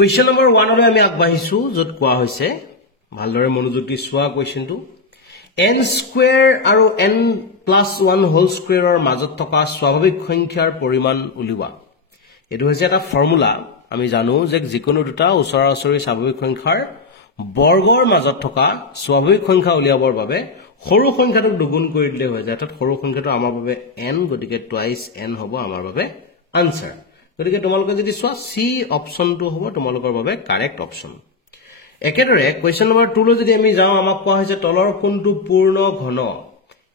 Question number 1 লৈ আমি আগবাঢ়িছো যত কোৱা হৈছে ভালদৰে মনোযোগ দি চোৱা কোৱেশ্চনটো n স্কয়াৰ আৰু n + 1 হোল স্কয়াৰৰ মাজত থকা স্বাভাৱিক সংখ্যাৰ পৰিমাণ উলিওৱা এটো হৈছে এটা ফৰ্মুলা আমি জানো যে যিকোনো দুটা ওচৰা-ওচৰি স্বাভাৱিক সংখ্যাৰ বৰ্গৰ মাজত থকা স্বাভাৱিক সংখ্যা উলিয়াবৰ বাবে সৰু সংখ্যাটোক দুগুণ কৰি দিলে হৈ যায় অৰ্থাৎ সৰু সংখ্যাটো আমাৰ বাবে n গতিকে টুৱাইস n হ'ব আমাৰ বাবে আনসাৰ গতিকে তোমালোকে যদি চোৱা সি অপচনটো হ'ব তোমালোকৰ বাবে কাৰেক্ট অপচন একেদৰে কোৱেশ্চন নম্বৰ 2 লৈ যদি আমি যাওঁ আমাক কোৱা হৈছে তলৰ কোনটো পূৰ্ণ ঘন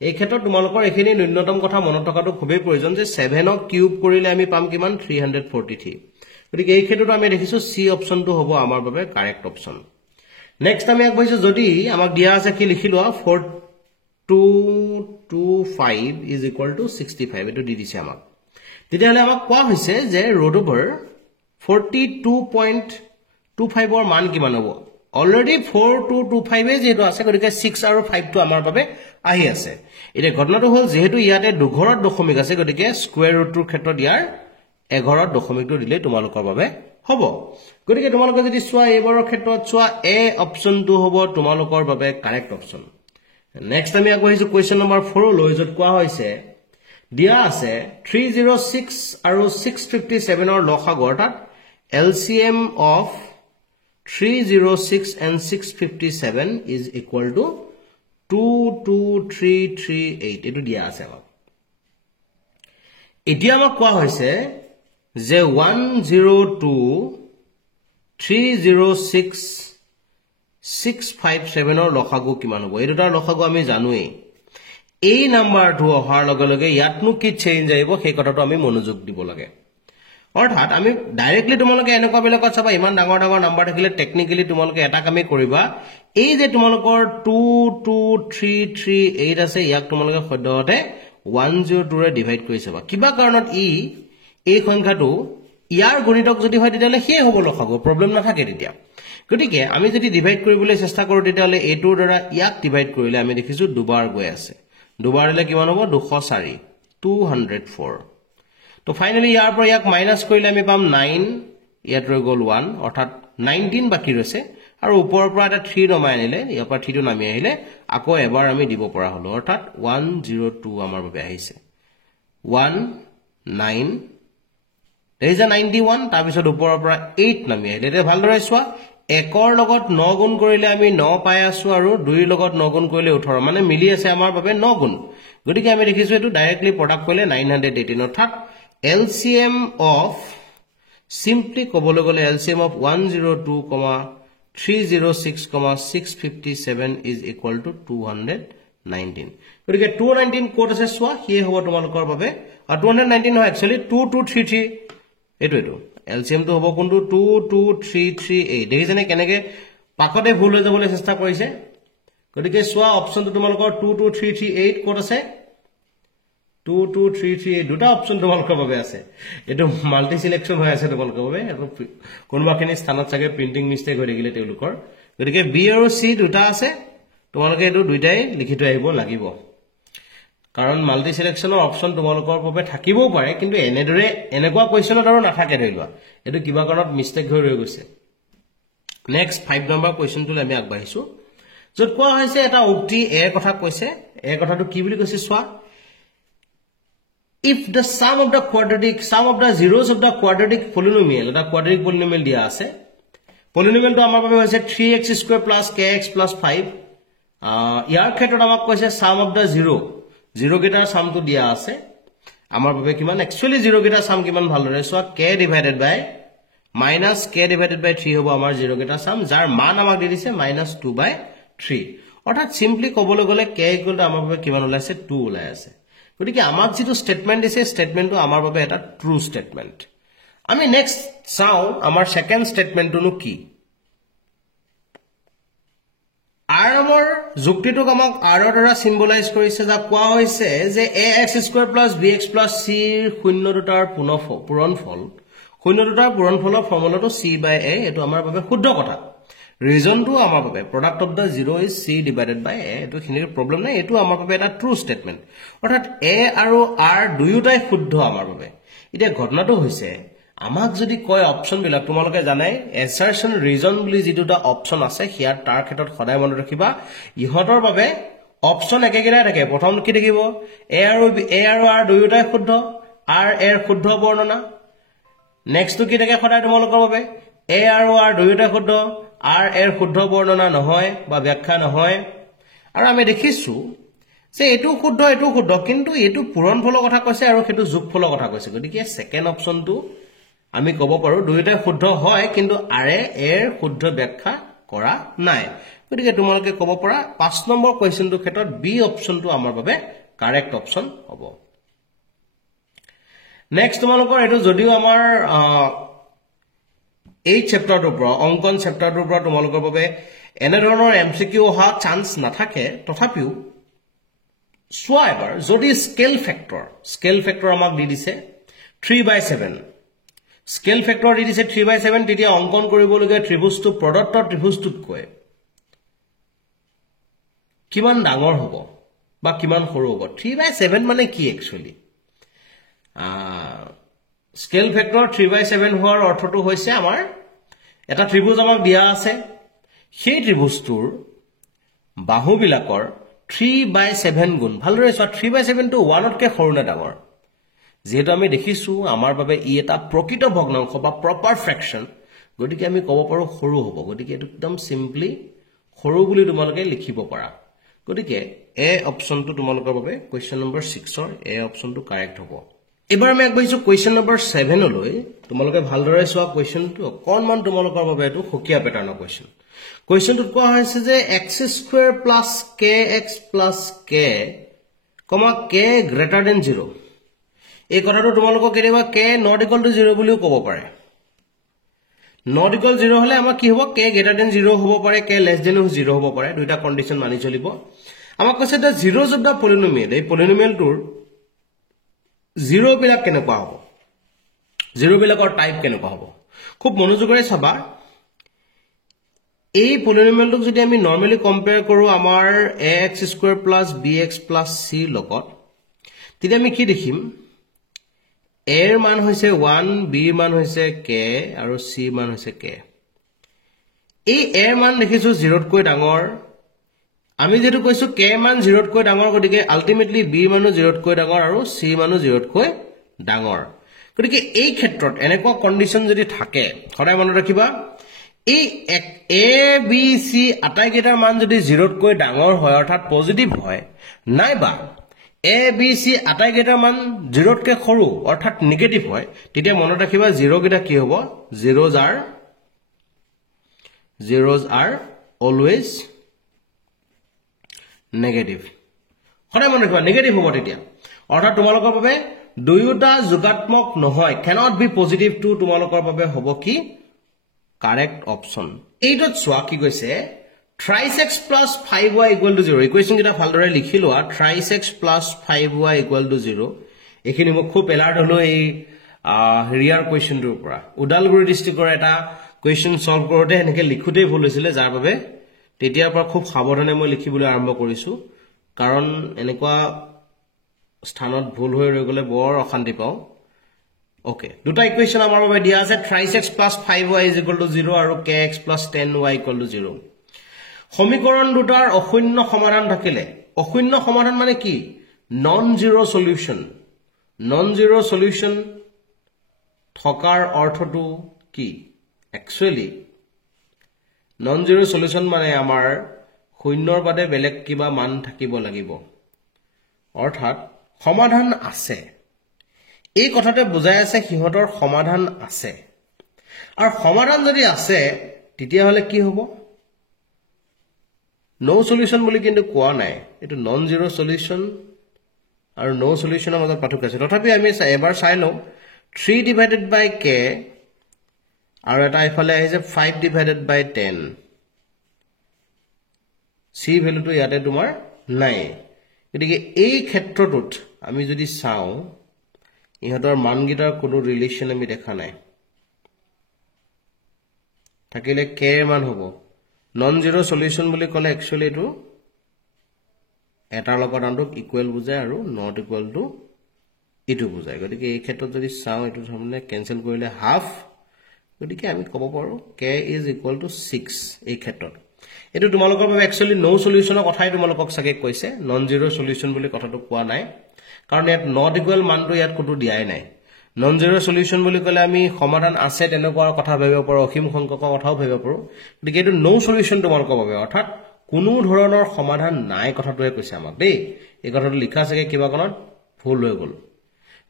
এই ক্ষেত্ৰত তোমালোকৰ এখিনি ন্যূনতম কথা মনত থকাটো খুবেই প্ৰয়োজন যে 7 ক কিউব কৰিলে আমি পাম কিমান 343 গতিকে এই ক্ষেত্ৰত আমি দেখিছো সি অপচনটো হ'ব আমাৰ বাবে কাৰেক্ট অপচন নেক্সট আমি আগবাঢ়িছো যদি আমাক দিয়া আছে কি লিখিলোৱা 4225 = 65 এটো দি দিছে আমাক তেতিয়াহলে আমাক কোৱা হৈছে যে ৰুট ওভাৰ 42.25 ৰ মান কিমান হ'ব অলৰেডি 4225 এ যেটো আছে গতিকে 6 আৰু 5 টো আমাৰ বাবে আহি আছে এটা ঘটনাটো হ'ল যেহেতু ইয়াতে দুঘৰত দশমিক আছে গতিকে স্কয়াৰ ৰুটৰ ক্ষেত্ৰত ইয়াৰ এঘৰত দশমিকটো দিলে তোমালোকৰ বাবে হ'ব গতিকে তোমালোকে যদি চোৱা এবাৰৰ ক্ষেত্ৰত চোৱা এ অপচনটো হ'ব তোমালোকৰ বাবে কাৰেক্ট অপচন নেক্সট আমি আগবাঢ়িছো কোৱেশ্চন নম্বৰ 4 লৈ যত কোৱা হৈছে দিয়া আছে 306 আৰু 657 ৰ লসাগু অৰ্থাৎ LCM of 306 and 657 is equal to 22338 এটো দিয়া আছে আমাক এতিয়া আমাক কোৱা হৈছে যে 102 306 657 ৰ লসাগু কিমান হ'ব এই দুটাৰ লসাগু আমি জানোই এই নাম্বাৰটো অহাৰ লগে লগে ইয়াতনো কি চেঞ্জ আহিব সেই কথাটো আমি মনোযোগ দিব লাগে অৰ্থাৎ আমি ডাইৰেক্টলি তোমালোকে এনেকুৱা বেলেগত চাবা ইমান ডাঙৰ ডাঙৰ নাম্বাৰ থাকিলে টেকনিক্যালি তোমালোকে এটা কামে কৰিবা এই যে তোমালোকৰ 22338 আছে ইয়াক তোমালোকে সদ্যহতে 102 ৰে ডিভাইড কৰি চাবা কিবা কাৰণত এই সংখ্যাটো ইয়াৰ গণিতক যদি হয় তেতিয়ালে হেই হ'ব লসাগু প্ৰবলেম নাথাকে তেতিয়া গতিকে আমি যদি ডিভাইড কৰিবলৈ চেষ্টা কৰো তেতিয়ালে এটোৰ দ্বাৰা ইয়াক ডিভাইড কৰিলে আমি দেখিছো দুবাৰ গৈ আছে দুবাৰ দিলে কিমান হ'ব 204 204 তো ফাইনালি ইয়াৰ পৰা ইয়াক মাইনাস কৰিলে আমি পাম 9 ইয়াত ৰৈ গল 1 অৰ্থাৎ 19 বাকি ৰৈছে আৰু ওপৰৰ পৰা এটা 3 নমাই আনিলে ইয়াৰ পৰা 3 টো নামি আহিলে আকৌ এবাৰ আমি দিব পৰা হলো অৰ্থাৎ 102 আমাৰ বাবে আহিছে 19 দেইজ 91 তাৰ পিছত ওপৰৰ পৰা 8 নামি আহিলে এটা ভালদৰে চোৱা একৰ লগত 9 গুণ কৰিলে আমি 9 পাই আছো আৰু 2 লগত 9 গুণ কৰিলে 18 মানে মিলি আছে আমাৰ বাবে 9 গুণ গতিকে আমি দেখিছো এটো ডাইৰেক্টলি প্ৰডাক্ট কৰিলে 918 অৰ্থাৎ LCM of simply কবলৈ গলে LCM of 102,306,657 is equal to 219 গতিকে 219 কোড আছে চোৱা হিয়ে হ'ব তোমালোকৰ বাবে আৰু 219 হয় একচুয়ালি 2233 এটো LCM তো হ'ব কোনটো 22338 দেখিছেনে কেনেকে পাকতে ভুল হৈ যাবলৈ চেষ্টা কৰিছে গতিকে চোৱা অপচনটো তোমালোকৰ 22338 কোড আছে 22338 দুটা অপচন তোমালোকৰ বাবে আছে এটো মাল্টি সিলেকশন হৈ আছে তোমালোকৰ বাবে এটো কোনবাখিনি স্থানত চাগে প্ৰিন্টিং মিস্টেক হৈ থাকিলে তেওঁলোকৰ গতিকে বি আৰু সি দুটা আছে তোমালোকে এটো দুইটাই লিখি থৈ আহিব লাগিব কাৰণ মাল্টি সিলেকশনৰ অপচন তোমালোকৰ বাবে থাকিবও পাৰে কিন্তু এনেদৰে এনেকুৱা কোৱেশ্চনত আৰু নাথাকে ধৰিলোৱা এটো কিবা কাৰণত মিস্টেক হৈ ৰৈ গৈছে নেক্সট 5 নম্বৰ কোৱেশ্চনটো আমি আগবাঢ়িছো যত কোৱা হৈছে এটা উক্তি এৰ কথা কৈছে এই কথাটো কি বুলি কৈছে চোৱা if the sum of the zeros of the quadratic polynomial the quadratic polynomial dia ase polynomial to amar babe hoise 3x square plus kx plus 5 yar khetrot amak koise sum of the zero geta sum to dia ase amar babe kiman actually zero geta sum kiman bhalore so k divided by minus k divided by 3 hobo amar zero geta sum jar মান amak di dise -2/3 অর্থাৎ simply কবলৈ গলে k = amar babe kiman olaise 2 ulai ase গতিকে আমাক যেটো statement দিছে স্টেটমেন্টটো আমাৰ বাবে এটা ট্ৰু স্টেটমেন্ট আমি নেক্সট চাও আমাৰ সেকেন্ড স্টেটমেন্টটো কি r আমাৰ যুক্তিটোক আমাক r ৰ দ্বাৰা সিম্বলাইজ কৰিছে যা কোৱা হৈছে যে ax² + bx + c ৰ শূন্য দুটাৰ পূৰণফল ফৰ্মুলাটো c/a এটো আমাৰ বাবে শুদ্ধ কথা ৰিজন টু আমাৰ বাবে product of the zero is c divided by a এটো খিনিৰ প্ৰবলেম নাই এটো আমাৰ বাবে এটা ট্ৰু স্টেটমেন্ট অৰ্থাৎ a আৰু r দুয়োটাই শুদ্ধ আমাৰ বাবে এটা ঘটনাটো হৈছে আমাক যদি কয় অপশন বিলাক তোমালোকে জানাই এছাৰশন ৰিজন বুলি যেটা অপশন আছে হিয়াৰ তাৰ ক্ষেত্ৰত সদায় মনত ৰাখিবা ইহতৰ বাবে অপশন একেগিৰাই থাকে প্ৰথম কি দেখিব এ আৰু আৰ দুয়োটাই শুদ্ধ আৰ এৰ শুদ্ধ বৰ্ণনা নেক্সট কি থাকে সদায় তোমালোকৰ বাবে এ আৰু আৰ দুয়োটাই শুদ্ধ আৰ এৰ শুদ্ধ বৰ্ণনা নহয় বা ব্যাখ্যা নহয় আৰু আমি দেখিছো যে এটো শুদ্ধ কিন্তু এটো পূৰণফলৰ কথা কৈছে আৰু হেতু যোগফলৰ কথা কৈছে গতিকে সেকেন্ড অপশনটো আমি কব পাৰো দুয়োটাই শুদ্ধ হয় কিন্তু আৰে এৰ শুদ্ধ ব্যাখ্যা কৰা নাই গতিকে তোমালোকে কব পাৰা 5 নম্বৰ কোৱেশ্চনটোৰ ক্ষেত্ৰত বি অপশনটো আমাৰ বাবে কাৰেক্ট অপশন হ'ব নেক্সট তোমালোকৰ এটো যদিও আমাৰ এই চেপ্টাৰটোৰ পৰা অংকন চেপ্টাৰটোৰ পৰা তোমালোকৰ বাবে এনে ধৰণৰ এমসিকিউ অহা চান্স নাথাকে তথাপিও সোৱা এবাৰ যদি স্কেল ফেক্টৰ আমাক দি দিছে 3/7 স্কেল ফেক্টৰ দি দিছে 3/7 তেতিয়া অংকন কৰিবলগীয়া ত্ৰিভুজটো প্ৰদত্ত ত্ৰিভুজটোতকৈ কিমান ডাঙৰ হ'ব বা কিমান সৰু হ'ব 3/7 মানে কি একচুয়ালি স্কেল ফেক্টৰ 3/7 হোৱাৰ অৰ্থটো হৈছে আমাৰ এটা ত্ৰিভুজ আমাক দিয়া আছে সেই ত্ৰিভুজটোৰ বাহুবিলাকৰ 3/7 গুণ ভালদৰে চোৱা 3/7 টো 1 তকৈ সৰু নে ডাঙৰ যেহেতু আমি দেখিছো আমাৰ বাবে ই এটা প্ৰকৃত ভগ্নাংশ বা প্ৰপাৰ ফ্ৰেকশন গতিকে আমি ক'ব পাৰো সৰু হ'ব গতিকে এটো একদম সিম্পলি সৰু বুলি তোমালোকে লিখিব পাৰা গতিকে এ অপশনটো তোমালোকৰ বাবে কোৱেশ্চন নম্বৰ 6 ৰ এ অপশনটো কাৰেক্ট হ'ব এবাৰ আমি আগবাঢ়িছো কোৱেশ্চন নম্বৰ 7 লৈ তোমালোকে ভালদৰে চোৱা কোৱেশ্চনটো অকনমান তোমালোকৰ বাবে এটো হকিয়া প্যাটাৰ্নৰ কোৱেশ্চন কোৱেশ্চনটোত কোৱা হৈছে যে x² + kx + k, k greater than 0 এই কথাটো তোমালোকক কেতিয়াবা k not equal to 0 বুলিও ক'ব পাৰে not equal 0 হলে আমাৰ কি হ'ব k greater than 0 হ'ব পাৰে k less than 0 হ'ব পাৰে দুইটা কন্ডিশন মানি চলিব আমাক কৈছে যে 0 যোগদা পলিনোমিয়েল এই পলিনোমিয়েলটোৰ 0 বিলাক কেনেকুৱা হ'ব 0 বিলাকৰ টাইপ কেনেকুৱা হ'ব খুব মনোযোগৰে চাবা এই পলিনোমিয়েলটোক যদি আমি নৰমালি কম্পেয়াৰ কৰো আমাৰ ax² + bx + c লগত তেতিয়া আমি কি দেখিম a এর মান হৈছে 1 b এর মান হৈছে k আৰু c এৰ মান হৈছে k এই a এৰ মান দেখিছো 0 তকৈ ডাঙৰ আমি যেটো কৈছো k মান 0 তকৈ ডাঙৰ গতিকে আলটিমেটলি b এৰ মানো 0 তকৈ ডাঙৰ আৰু c এৰ মানো 0 তকৈ ডাঙৰ গতিকে এই ক্ষেত্ৰত এনেকুৱা কন্ডিশন যদি থাকে সদায় মনত ৰাখিবা এই a b c আটাইকেইটাৰ মান যদি 0 তকৈ ডাঙৰ হয় অৰ্থাৎ পজিটিভ হয় নাইবা a b c আটাইকেইটাৰ মান 0 তকৈ সৰু অৰ্থাৎ নেগেটিভ হয় তেতিয়া মনত ৰাখিবা 0 কেইটা কি হ'ব zeros are always negative সদায় মনত ৰাখিবা নেগেটিভ হ'ব তেতিয়া অৰ্থাৎ তোমালোকৰ বাবে দুয়োটা যোগাত্মক নহয় cannot be positive to তোমালোকৰ বাবে হ'ব কি correct option এইটোত সোৱা কি কৈছে thrice x plus 5y equal to 0 equation কিটা ভালদৰে লিখি লোৱা thrice x plus 5y equal to 0 এখিনি মোক খুব এলাৰ্ট হলো এই ৰিয়াৰ কোৱেশ্যনটোৰ পৰা উদালগুৰি ডিস্ট্ৰিক্টৰ এটা কোৱেশ্যন সলভ কৰোতে এনেকে লিখোতে ভুল হৈছিল যাৰ বাবে তেতিয়াৰ পৰা খুব সাৱধানে মই লিখিবলৈ আৰম্ভ কৰিছো কাৰণ এনেকুৱা স্থানত ভুল হৈ ৰৈ গলে বৰ অশান্তি পাও ওকে দুটা ইকুৱেশ্যন আমাৰ বাবে দিয়া আছে thrice x plus 5y is equal to 0 আৰু kx plus 10y equal to 0 সমীকৰণ দুটাৰ অশূন্য সমাধান থাকিলে অশূন্য সমাধান মানে কি নন জিৰো সলিউশন থকাৰ অৰ্থটো কি একচুয়ালি নন জিৰো সলিউশন মানে আমাৰ শূন্যৰ বাদে বেলেগ কিবা মান থাকিব লাগিব অৰ্থাৎ সমাধান আছে এই কথাতে বুজাই আছে হিহতৰ সমাধান আছে আৰু সমাধান যদি আছে তেতিয়া হলে কি হ'ব নো সলিউশন বুলি কিন্তু কোৱা নাই এটো নন জিৰো সলিউশন আৰু নো সলিউশনৰ মাজত পাৰ্থক্য আছে তথাপি আমি এবাৰ চাই লও 3 divided by k আৰু এটা ইফালে আহিছে 5 divided by 10 c ভ্যালুটো ইয়াতে তোমাৰ নাই গতিকে এই ক্ষেত্ৰটোত আমি যদি চাও ইহতৰ মানগিটাৰ কোনো ৰিলেশন আমি দেখা নাই থাকিলে k এৰ মান হ'ব নন জিৰো সলিউশন বুলি কলে একচুয়ালি এটো এটাৰ লগত আনটোক ইকুৱেল বুজায় আৰু নট ইকুৱেল টু এটো বুজায় গতিকে এই ক্ষেত্ৰত যদি চাও এটো ধৰণে ক্যান্সেল কৰিলে হাফ গতিকে আমি ক'ব পাৰো k = 6 এই ক্ষেত্ৰত এটো তোমালোকৰ বাবে একচুয়ালি নো সলিউশনৰ কথাই তোমালোকক সাকে কৈছে নন জিৰো সলিউশন বুলি কথাটো কোৱা নাই কাৰণ ইয়াত নট ইকুৱেল মানটো ইয়াত কোনো দিয়াই নাই নন জিৰো সলিউশন বুলি কলে আমি সমাধান আছে তেনেকুৱা কথা ভাবিব পাৰো অসীম সংখ্যকৰ কথাও ভাবিব পাৰো গতিকে এটো নো সলিউশন তোমালোকৰ বাবে অৰ্থাৎ কোনো ধৰণৰ সমাধান নাই কথাটোৱে কৈছে আমাক দেই এই কথাটো লিখা আছে কিবা কোনত ভুল হৈ গল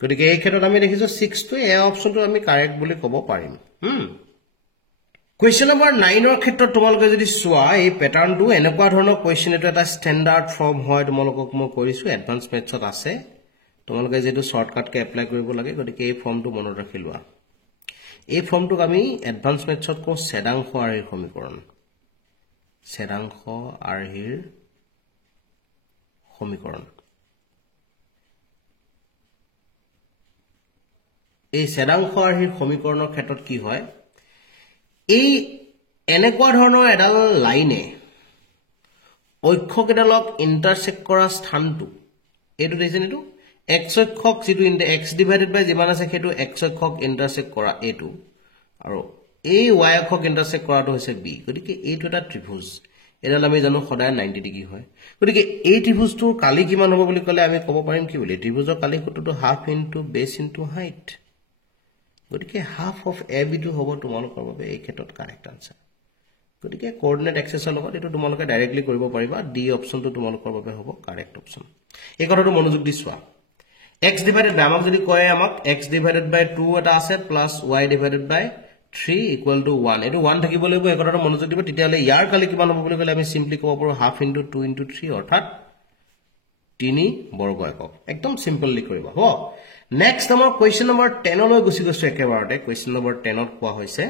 গতিকে এই ক্ষেত্ৰত আমি দেখিছো 6 টো এ অপচনটো আমি কাৰেক্ট বুলি ক'ব পাৰিম Question number 9 or ক্ষেত্ৰত তোমালোকে যদি সোৱা এই প্যাটাৰ্নটো এনেকুৱা ধৰণৰ কোৱেশ্চন এটো এটা স্ট্যান্ডাৰ্ড ফৰ্ম হয় তোমালোকক মই কৰিছো এডভান্স মেথছত আছে তোমালোকে যেটো শৰ্টকাট কে এপ্লাই কৰিব লাগে গতিকে এই ফৰ্মটো মনত ৰাখি লোৱা এই ফৰ্মটোক আমি এডভান্স মেথছত কো ছেদাংশ আৰ্হিৰ সমীকৰণ ছেদাংশ আৰ্হিৰ সমীকৰণ এই ছেদাংশ আৰ্হিৰ সমীকৰণৰ ক্ষেত্ৰত কি হয় এই এনেকুৱা ধৰণৰ এডাল লাইনে অক্ষকেডালক ইন্টাৰসেক্ট কৰা স্থানটো এটো দেখিছেন এটো x অক্ষক যেটো x ডিভাইডেড বাই যিমান আছে হেতু x অক্ষক ইন্টাৰসেক্ট কৰা এটো আৰু এই y অক্ষক ইন্টাৰসেক্ট কৰাটো হৈছে b গতিকে এইটো এটা ত্ৰিভুজ এডাল আমি জানো সদায় 90 ডিগ্ৰী হয় গতিকে এই ত্ৰিভুজটোৰ কালি কিমান হ'ব বুলি কলে আমি ক'ব পাৰিম কি বুলি ত্ৰিভুজৰ কালি কতটো half into base into height গতিকে হাফ অফ ab টো হ'ব তোমালোকৰ বাবে এই ক্ষেত্ৰত কাৰেক্ট আনসাৰ গতিকে কোঅৰ্ডিনেট এক্সেছৰ লগত এটো তোমালোকে ডাইৰেক্টলি কৰিব পাৰিবা ডি অপচনটো তোমালোকৰ বাবে হ'ব কাৰেক্ট অপচন এই কথাটো মনোযোগ দি চোৱা x ডিভাইডেড বাই আমাক যদি কয় আমাক x ডিভাইডেড বাই 2 এটা আছে plus y divided by 3 equal to 1 এটো 1 থাকিব লাগিব এই কথাটো মনোযোগ দিব তেতিয়ালে ইয়াৰ কালি কিমান হ'ব বুলি কলে আমি সিম্পলি ক'ব পাৰো হাফ ইনটু 2 ইনটু 3 অৰ্থাৎ 3 বৰ্গ একক একদম সিম্পলি কৰিবা হ'ব নেক্সট আমাৰ কোৱেশ্চন নম্বৰ 10 লৈ গুছি গৈছো একেবাৰতে কোৱেশ্চন নম্বৰ 10 ত কোৱা হৈছে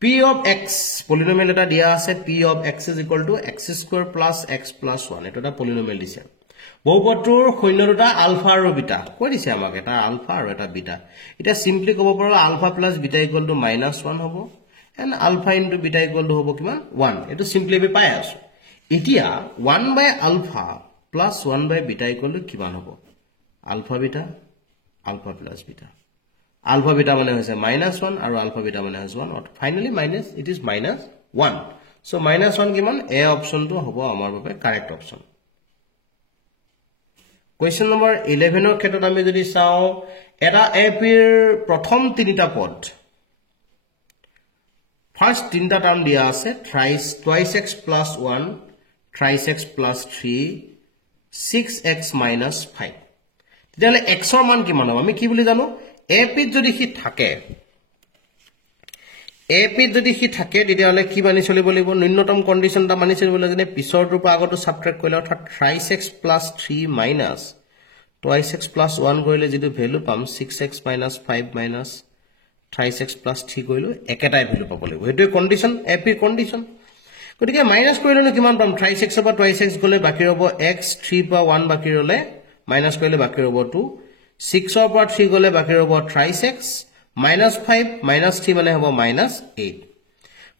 p of x পলিনোমিয়েল এটা দিয়া আছে p of x = x² + x + 1 এটা পলিনোমিয়েল দিছে বহুপদটোৰ শূন্য দুটা আলফা আৰু বিটা কৈ দিছে আমাক এটা আলফা আৰু এটা বিটা এটা সিম্পলি ক'ব পাৰো আলফা + বিটা = -1 হ'ব এন্ড আলফা * বিটা = হ'ব কিমান 1 এটো সিম্পলি আমি পাই আছো এতিয়া 1/আলফা + 1/বিটা = কিমান হ'ব alpha beta alpha plus beta alpha beta মানে হৈছে -1 আৰু আলফা বিটা মানে হৈছে 1 finally minus it is -1 so -1 কিমান এ অপচনটো হ'ব আমাৰ বাবে কাৰেক্ট অপচন কোৱেশ্চন নম্বৰ 11 ৰ ক্ষেত্ৰত আমি যদি চাও এটা এপিৰ প্ৰথম তিনিটা পদ ফাৰ্স্ট তিনিটা টাৰ্ম দিয়া আছে twice x + 1 thrice x + 3 6x - 5 তেতিয়ালে x ৰ মান কিমান হ'ব আমি কি বুলি জানো a p যদি হি থাকে তেতিয়ালে কি মানি চলিব লাগিব ন্যূনতম কন্ডিশনটা মানি চলিব লাগে পিছৰটোৰ পৰা আগটো সাবট্ৰাক্ট কৰিলে অৰ্থাৎ thrice x + 3 minus twice x + 1 কৰিলে যেটো ভ্যালু পাম 6x - 5 thrice x + 3 কৰিলে একেটাই ভ্যালু পাব লাগিব হেতু কন্ডিশন a p কন্ডিশন গতিকে মাইনাস কৰিলে কিমান পাম thrice x পৰা twice x গলে বাকি ৰব x 3 পৰা 1 বাকি ৰলে মাইনাস কৰিলে বাকি ৰব 2 6 ৰ পৰা 3 গলে বাকি ৰব thrice x -5 -3 মানে হ'ব -8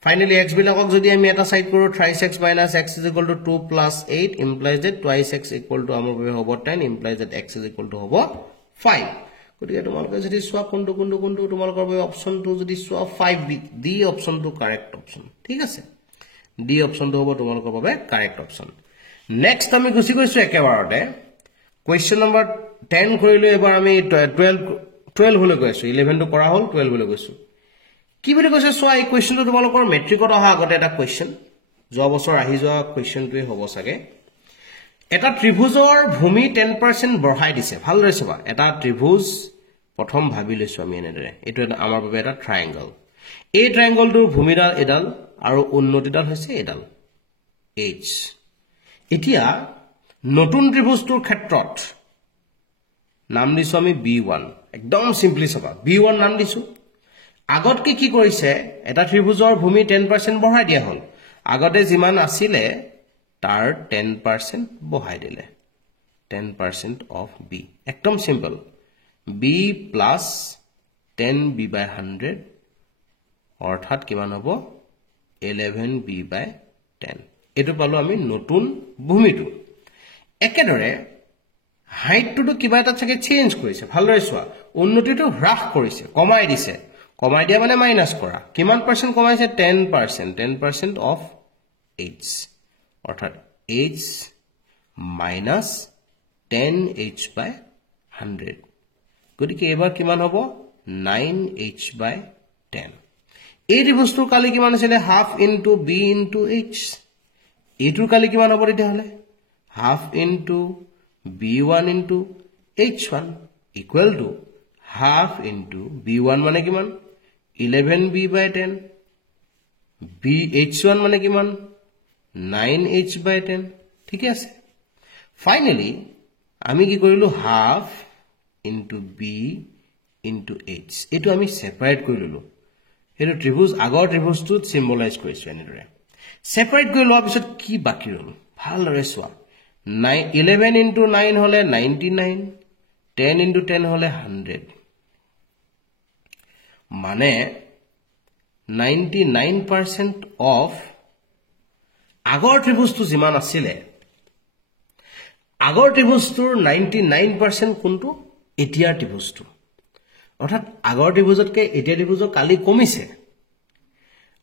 ফাইনালি x বিলাকক যদি আমি এটা সাইড কৰো thrice x - x = 2 + 8 implies that twice x = আমাৰ বাবে হ'ব 10 implies that x = হ'ব 5 গতিকে তোমালোকে যদি সোৱা কোনটো তোমালোকৰ বাবে অপচনটো যদি সোৱা 5 ডি অপচনটো কাৰেক্ট অপচন ঠিক আছে ডি অপচনটো হ'ব তোমালোকৰ বাবে কাৰেক্ট অপচন নেক্সট আমি গুছি গৈছো একেবাৰতে কোৱেশ্চন নম্বৰ 10 কৰিলো এবাৰ আমি 12 হলে গৈছো 11 টো কৰা হল 12 হলে গৈছো কি বুলি কৈছে সোৱা এই কোৱেশ্চনটো তোমালোকৰ মেট্ৰিকত অহা আগতে এটা কোৱেশ্চন যোৱা বছৰ আহি যোৱা কোৱেশ্চনটোৱে হ'ব সাগে এটা ত্ৰিভুজৰ ভূমি 10% বঢ়াই দিছে ভালদৰে চাবা এটা ত্ৰিভুজ প্ৰথম ভাবি লৈছো আমি এনেদৰে এটো আমাৰ বাবে এটা ট্ৰায়াঙ্গল এই ট্ৰায়াঙ্গলটোৰ ভূমিডাল এডাল আৰু উন্নতিডাল হৈছে এডাল h এতিয়া নতুন ত্ৰিভুজটোৰ ক্ষেত্ৰত নাম দিছো আমি b1 একদম সিম্পলি চাবা b1 নাম দিছো আগত কি কৰিছে এটা ত্ৰিভুজৰ ভূমি 10% বঢ়াই দিয়া হল আগতে যিমান আছিল তাৰ 10% বঢ়াই দিলে 10% of b একদম সিম্পল b plus 10b/100 অৰ্থাৎ কিমান হ'ব 11b/10 এটো পালো আমি নতুন ভূমিটো একেদৰে হাইটটো কিবা এটা চাগে চেঞ্জ কৰিছে ভালদৰে চোৱা উন্নতিটো হ্ৰাস কৰিছে কমাই দিছে কমাই দিয়া মানে মাইনাস কৰা কিমান পাৰ্চেন্ট কমাইছে 10% অফ h অৰ্থাৎ h minus 10h by 100 গতিকে এবাৰ কিমান হ'ব 9h by 10 এই বস্তুৰ কালি কিমান আছিল half into b into h এইটোৰ কালি কিমান হ'ব তেতিয়া হলে half into b1 into h1 equal to half into b1 মানে কিমান 11b by 10 h1 মানে কিমান 9h by 10 ঠিক আছে ফাইনালি আমি কি কৰিলো half into b into h এটো আমি সেপাৰেট কৰি ললো হেতু ত্ৰিভুজ আগৰ ত্ৰিভুজটোত সিম্বলাইজ কৰিছো এনেদৰে সেপাৰেট কৰি লোৱাৰ পিছত কি বাকি ৰল ভালদৰে চোৱা 11 ইনটু 9 হলে 99 10 ইনটু 10 হলে 100 মানে 99% অফ আগৰ ত্ৰিভুজটো যিমান আছিল আগৰ ত্ৰিভুজটোৰ 99% কোনটো এতিয়াৰ ত্ৰিভুজটো অৰ্থাৎ আগৰ ত্ৰিভুজতকৈ এতিয়া ত্ৰিভুজৰ কালি কমিছে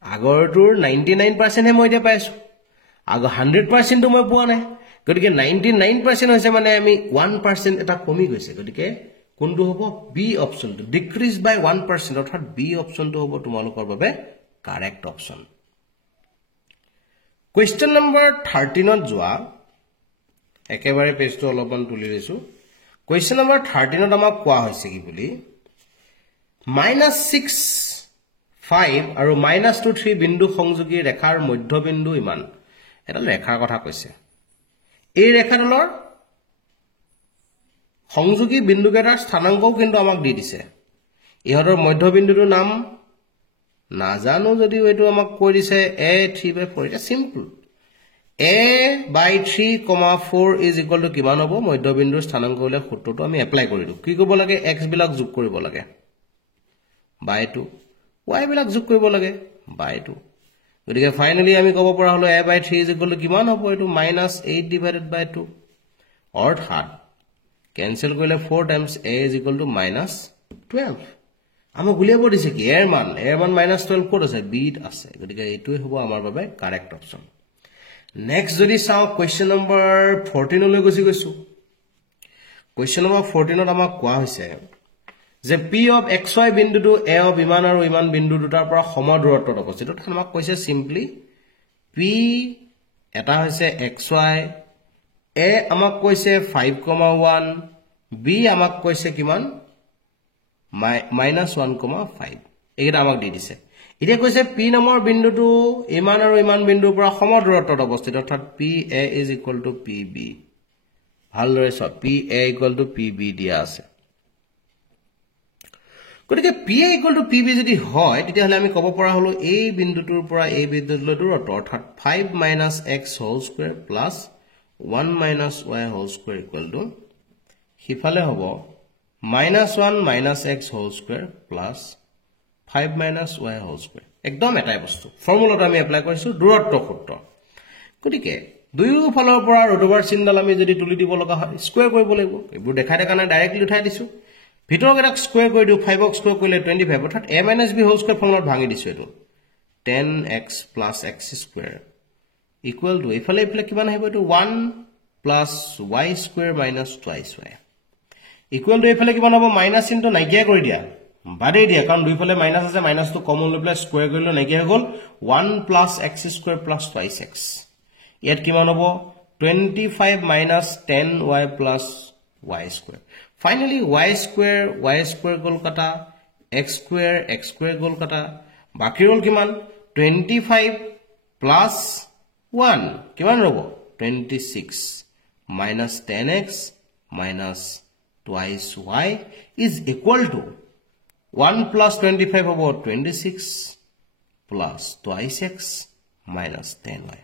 আগৰটোৰ 99% হে মই এতিয়া পাইছো আগৰ 100% টো মই পোৱা নাই গতিকে 99% হৈছে মানে আমি 1% এটা কমি গৈছে গতিকে কোনটো হ'ব বি অপচনটো ডিক্ৰিজ বাই 1% অৰ্থাৎ বি অপচনটো হ'ব তোমালোকৰ বাবে কাৰেক্ট অপচন কোৱেশ্চন নম্বৰ 13 ত যোৱা একেবাৰে পেজটো অলপমান তুলি লৈছো কোৱেশ্চন নম্বৰ 13 ত আমাক কোৱা হৈছে কি বুলি -6 5 আৰু -2 3 বিন্দু সংযোগী ৰেখাৰ মধ্যবিন্দু ইমান এটা ৰেখাৰ কথা কৈছে এই ৰেখাডালৰ সংযোগী বিন্দুকেইটাৰ স্থানাংকও কিন্তু আমাক দি দিছে ইহতৰ মধ্যবিন্দুটোৰ নাম নাজানো যদি এটো আমাক কৈ দিছে a3/4 এটা simple a/3, 4 is equal to কিমান হ'ব মধ্যবিন্দুৰ স্থানাংক হলে সূত্ৰটো আমি এপ্লাই কৰি দিও কি কৰিব লাগে x বিলাক যোগ কৰিব লাগে by 2 y বিলাক যোগ কৰিব লাগে by 2 গতিকে ফাইনালি আমি ক'ব পৰা হলো a/3 is equal to কিমান হ'ব এটো -8 divided by 2 অৰ্থাৎ কেনসেল কৰিলে 4 times a is equal to -12 আমাক উলিয়াব দিছে কি এৰ মান -12 ক'ত আছে b ত আছে গতিকে এইটোই হ'ব আমাৰ বাবে কাৰেক্ট অপচন নেক্সট যদি চাও কোৱেশ্চন নম্বৰ 14 লৈ গৈছো কোৱেশ্চন নম্বৰ 14 ত আমাক কোৱা হৈছে যে p of xy বিন্দুটো a of ইমান আৰু ইমান বিন্দু দুটাৰ পৰা সম দূৰত্বত অৱস্থিত তাত আমাক কৈছে সিম্পলি p এটা হৈছে xy a আমাক কৈছে 5,1 b আমাক কৈছে কিমান -1,5 এইটা আমাক দি দিছে এতিয়া কৈছে p নম্বৰ বিন্দুটো ইমান আৰু ইমান বিন্দুৰ পৰা সম দূৰত্বত অৱস্থিত অৰ্থাৎ pa is equal to pb ভালদৰে চোৱা pa equal to pb দিয়া আছে গতিকে pa equal to pb যদি হয় তেতিয়াহলে আমি ক'ব পৰা হলো এই বিন্দুটোৰ পৰা এই বিন্দুটোলৈ দূৰত্ব অৰ্থাৎ 5 - x whole square plus 1 - y whole square equal to হিফালে হ'ব -1 - x whole square plus 5 - y whole square একদম এটাই বস্তু ফৰ্মুলাটো আমি এপ্লাই কৰিছো দূৰত্ব সূত্ৰ গতিকে দুয়ো ফালৰ পৰা ৰুটওভাৰ চিনডাল আমি যদি তুলি দিব লগা হয় স্কয়াৰ কৰিব লাগিব এইবোৰ দেখাই দেখা নাই ডাইৰেক্টলি উঠাই দিছো ভিতৰকেইটাক স্কয়াৰ কৰি দিও 5 ক স্কয়াৰ কৰিলে 25 অৰ্থাৎ a - b whole square ফৰ্মুলাত ভাঙি দিছো এটো 10x plus x square equal to ইফালে কিমান আহিব এটো 1 plus y square minus twice y equal to ইফালে কিমান হ'ব মাইনাস চিনটো নাইকিয়া কৰি দিয়া বাদে দিয়া কাৰণ দুইফালে মাইনাস আছে মাইনাসটো কমন লৈ প্লাস স্কয়াৰ কৰিলে নাইকিয়া হৈ গল 1 plus x square plus twice x ইয়াত কিমান হ'ব 25 minus 10y plus y square finally y square গল কাটা x square গল কাটা বাকি ৰল কিমান 25 plus 1 কিমান ৰব 26 minus 10x minus twice y is equal to 1 plus 25 হ'ব 26 plus twice x minus 10y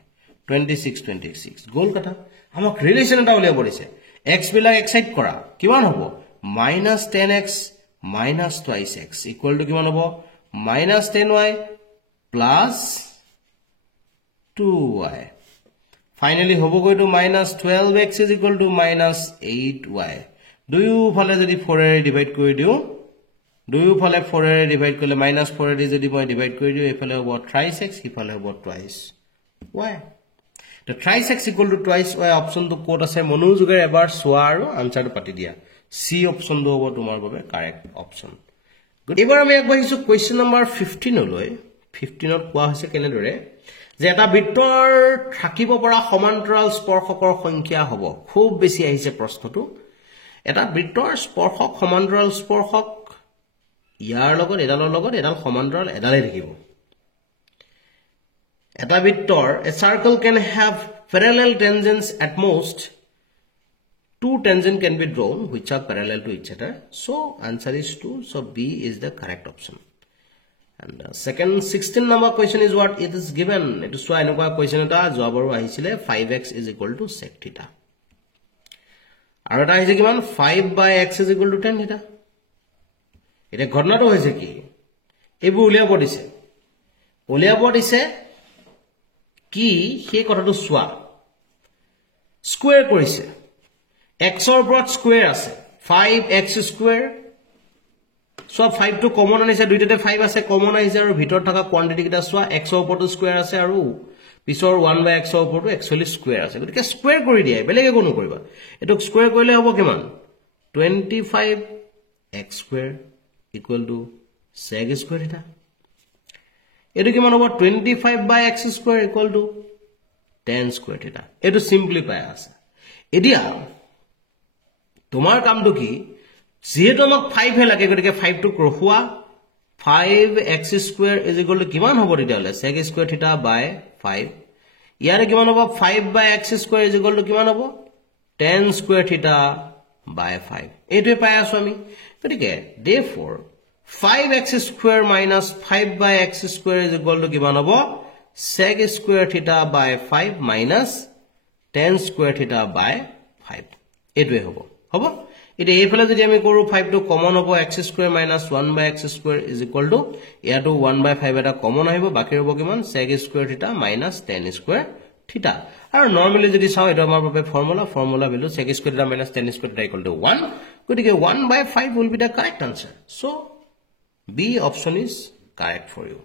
26 গোল কথা আমাক ৰিলেশন এটা উলিয়াব দিছে x বিলাক এক্সাইট কৰা কিমান হ'ব -10x minus twice x equal to কিমান হ'ব -10y plus 2y ফাইনালি হ'ব গৈ two -12x is equal to -8y দুয়োফালে যদি 4 এৰে ডিভাইড কৰি দিও দুয়োফালে 4 এৰে ডিভাইড কৰিলে -4 এৰে যদি মই ডিভাইড কৰি দিও এফালে হ'ব 3x ইফালে হ'ব 2y তো 3x equal to 2y option তো কোড আছে মনোযোগেৰে এবাৰ সোৱা আৰু আনসাৰটো পাতি দিয়া সি অপশন দো হ'ব তোমাৰ বাবে কাৰেক্ট অপশন এবাৰ আমি আগবাঢ়িছো কোৱেশ্চন নম্বৰ 15 লৈ 15 ত কোৱা হৈছে কেনেদৰে যে এটা বৃত্তৰ থাকিব পৰা সমান্তৰাল স্পৰ্শকৰ সংখ্যা হ'ব খুব বেছি আহিছে প্ৰশ্নটো এটা বৃত্তৰ স্পৰ্শক সমান্তৰাল স্পৰ্শক ইয়াৰ লগত এডালৰ লগত এডাল সমান্তৰাল এডালে থাকিব এটা বৃত্তৰ a circle can have parallel tangents at most two tangents can be drawn which are parallel to each other so answer is 2 so B is the correct option and second 16 number question is what it is given it is so এনেকুৱা question এটা জবাবৰো আহিছিলে 5x is equal to sec theta আৰু এটা আহিছে কিমান 5/x is equal to tan theta এটা ঘটনাটো হৈছে কি এইবোৰ উলিয়াব দিছে কি সেই কথাটো সোৱা স্কয়াৰ কৰিছে x ৰ ওপৰত স্কয়াৰ আছে 5x স্কয়াৰ সো 5 টো কমন আনিছে দুইটাতে 5 আছে কমন আহিছে আৰু ভিতৰত থকা কোৱান্টিটি কিটা সোৱা x ৰ ওপৰতো স্কয়াৰ আছে আৰু পিছৰ 1/x ৰ ওপৰতো একচুয়ালি স্কয়াৰ আছে গতিকে স্কয়াৰ কৰি দিয়া বেলেগে কোনো কৰিবা এটো স্কয়াৰ কৰিলে হ'ব কিমান 25x square equal to sec square theta এটো কিমান হ'ব 25/x square equal to tan square theta এটো সিম্পলিফাই আছে এতিয়া তোমাৰ কামটো কি যেহেতু আমাক 5 হে লাগে গতিকে 5 টো ৰখুৱা 5x square is equal to কিমান হ'ব তেতিয়ালে sec square theta by 5 ইয়াৰে কিমান হ'ব 5/x square is equal to কিমান হ'ব tan square theta by 5 এটোই পাই আছো আমি গতিকে therefore 5x square minus 5/x square is equal to কিমান হ'ব sec square theta by 5 minus tan square theta by 5 এটোই হ'ব এটা এইফালে যদি আমি কৰো 5 টো কমন হ'ব x square minus 1/x square is equal to ইয়াটো 1/5 এটা কমন আহিব বাকি হ'ব কিমান sec square theta minus tan square theta আৰু নৰমালি যদি চাও এটা আমাৰ বাবে formula value sec square theta minus tan square theta equal to 1 গতিকে 1/5 will be the correct answer so B option is correct for you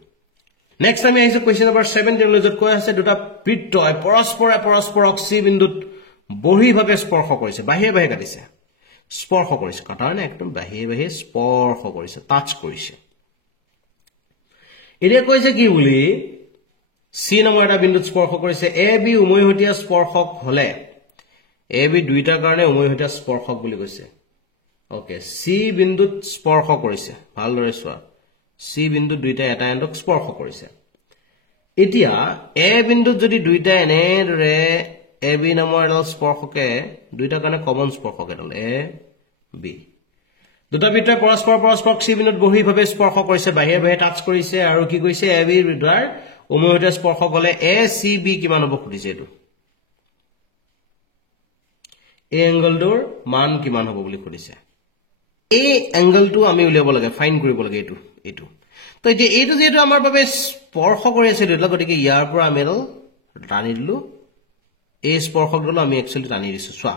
next time is question number 17 লৈ যত কৈ আছে দুটা বৃত্তই পৰস্পৰক C বিন্দুত বহিভাৱে স্পৰ্শ কৰিছে বাহিৰে কাটিছে স্পৰ্শ কৰিছে কাটানে একদম বাহিৰে স্পৰ্শ কৰিছে টাচ কৰিছে এনে কৈছে কি বুলি C নম্বৰ এটা বিন্দুত স্পৰ্শ কৰিছে AB উমৈহতীয়া স্পৰ্শক হলে AB দুইটাৰ কাৰণে উমৈহতীয়া স্পৰ্শক বুলি কৈছে ওকে C বিন্দুত স্পৰ্শ কৰিছে ভালদৰে চোৱা C বিন্দুত দুইটা এটা এণ্ডক স্পৰ্শ কৰিছে এতিয়া A বিন্দুত যদি দুইটা এনেদৰে AB নামৰ এডাল স্পৰ্শকে দুইটা কাৰণে কমন স্পৰ্শক এডাল A B দুটা বৃত্তই পৰস্পৰক C বিন্দুত বহিভাৱে স্পৰ্শ কৰিছে বাহিৰে টাচ কৰিছে আৰু কি কৈছে AB দুটাৰ উমৈহতীয়া স্পৰ্শক হলে ACB কিমান হ'ব খুদিছে এটো এই এংগলটোৰ মান কিমান হ'ব বুলি খুদিছে এই এংগলটো আমি উলিয়াব লাগে ফাইন কৰিব লাগে এটো তো এইটো যেটো আমাৰ বাবে স্পৰ্শ কৰি আছে দুটা গতিকে ইয়াৰ পৰা আমি এডাল টানি দিলো এই স্পৰ্শকডাল আমি একচুয়ালি টানি দিছো সোৱা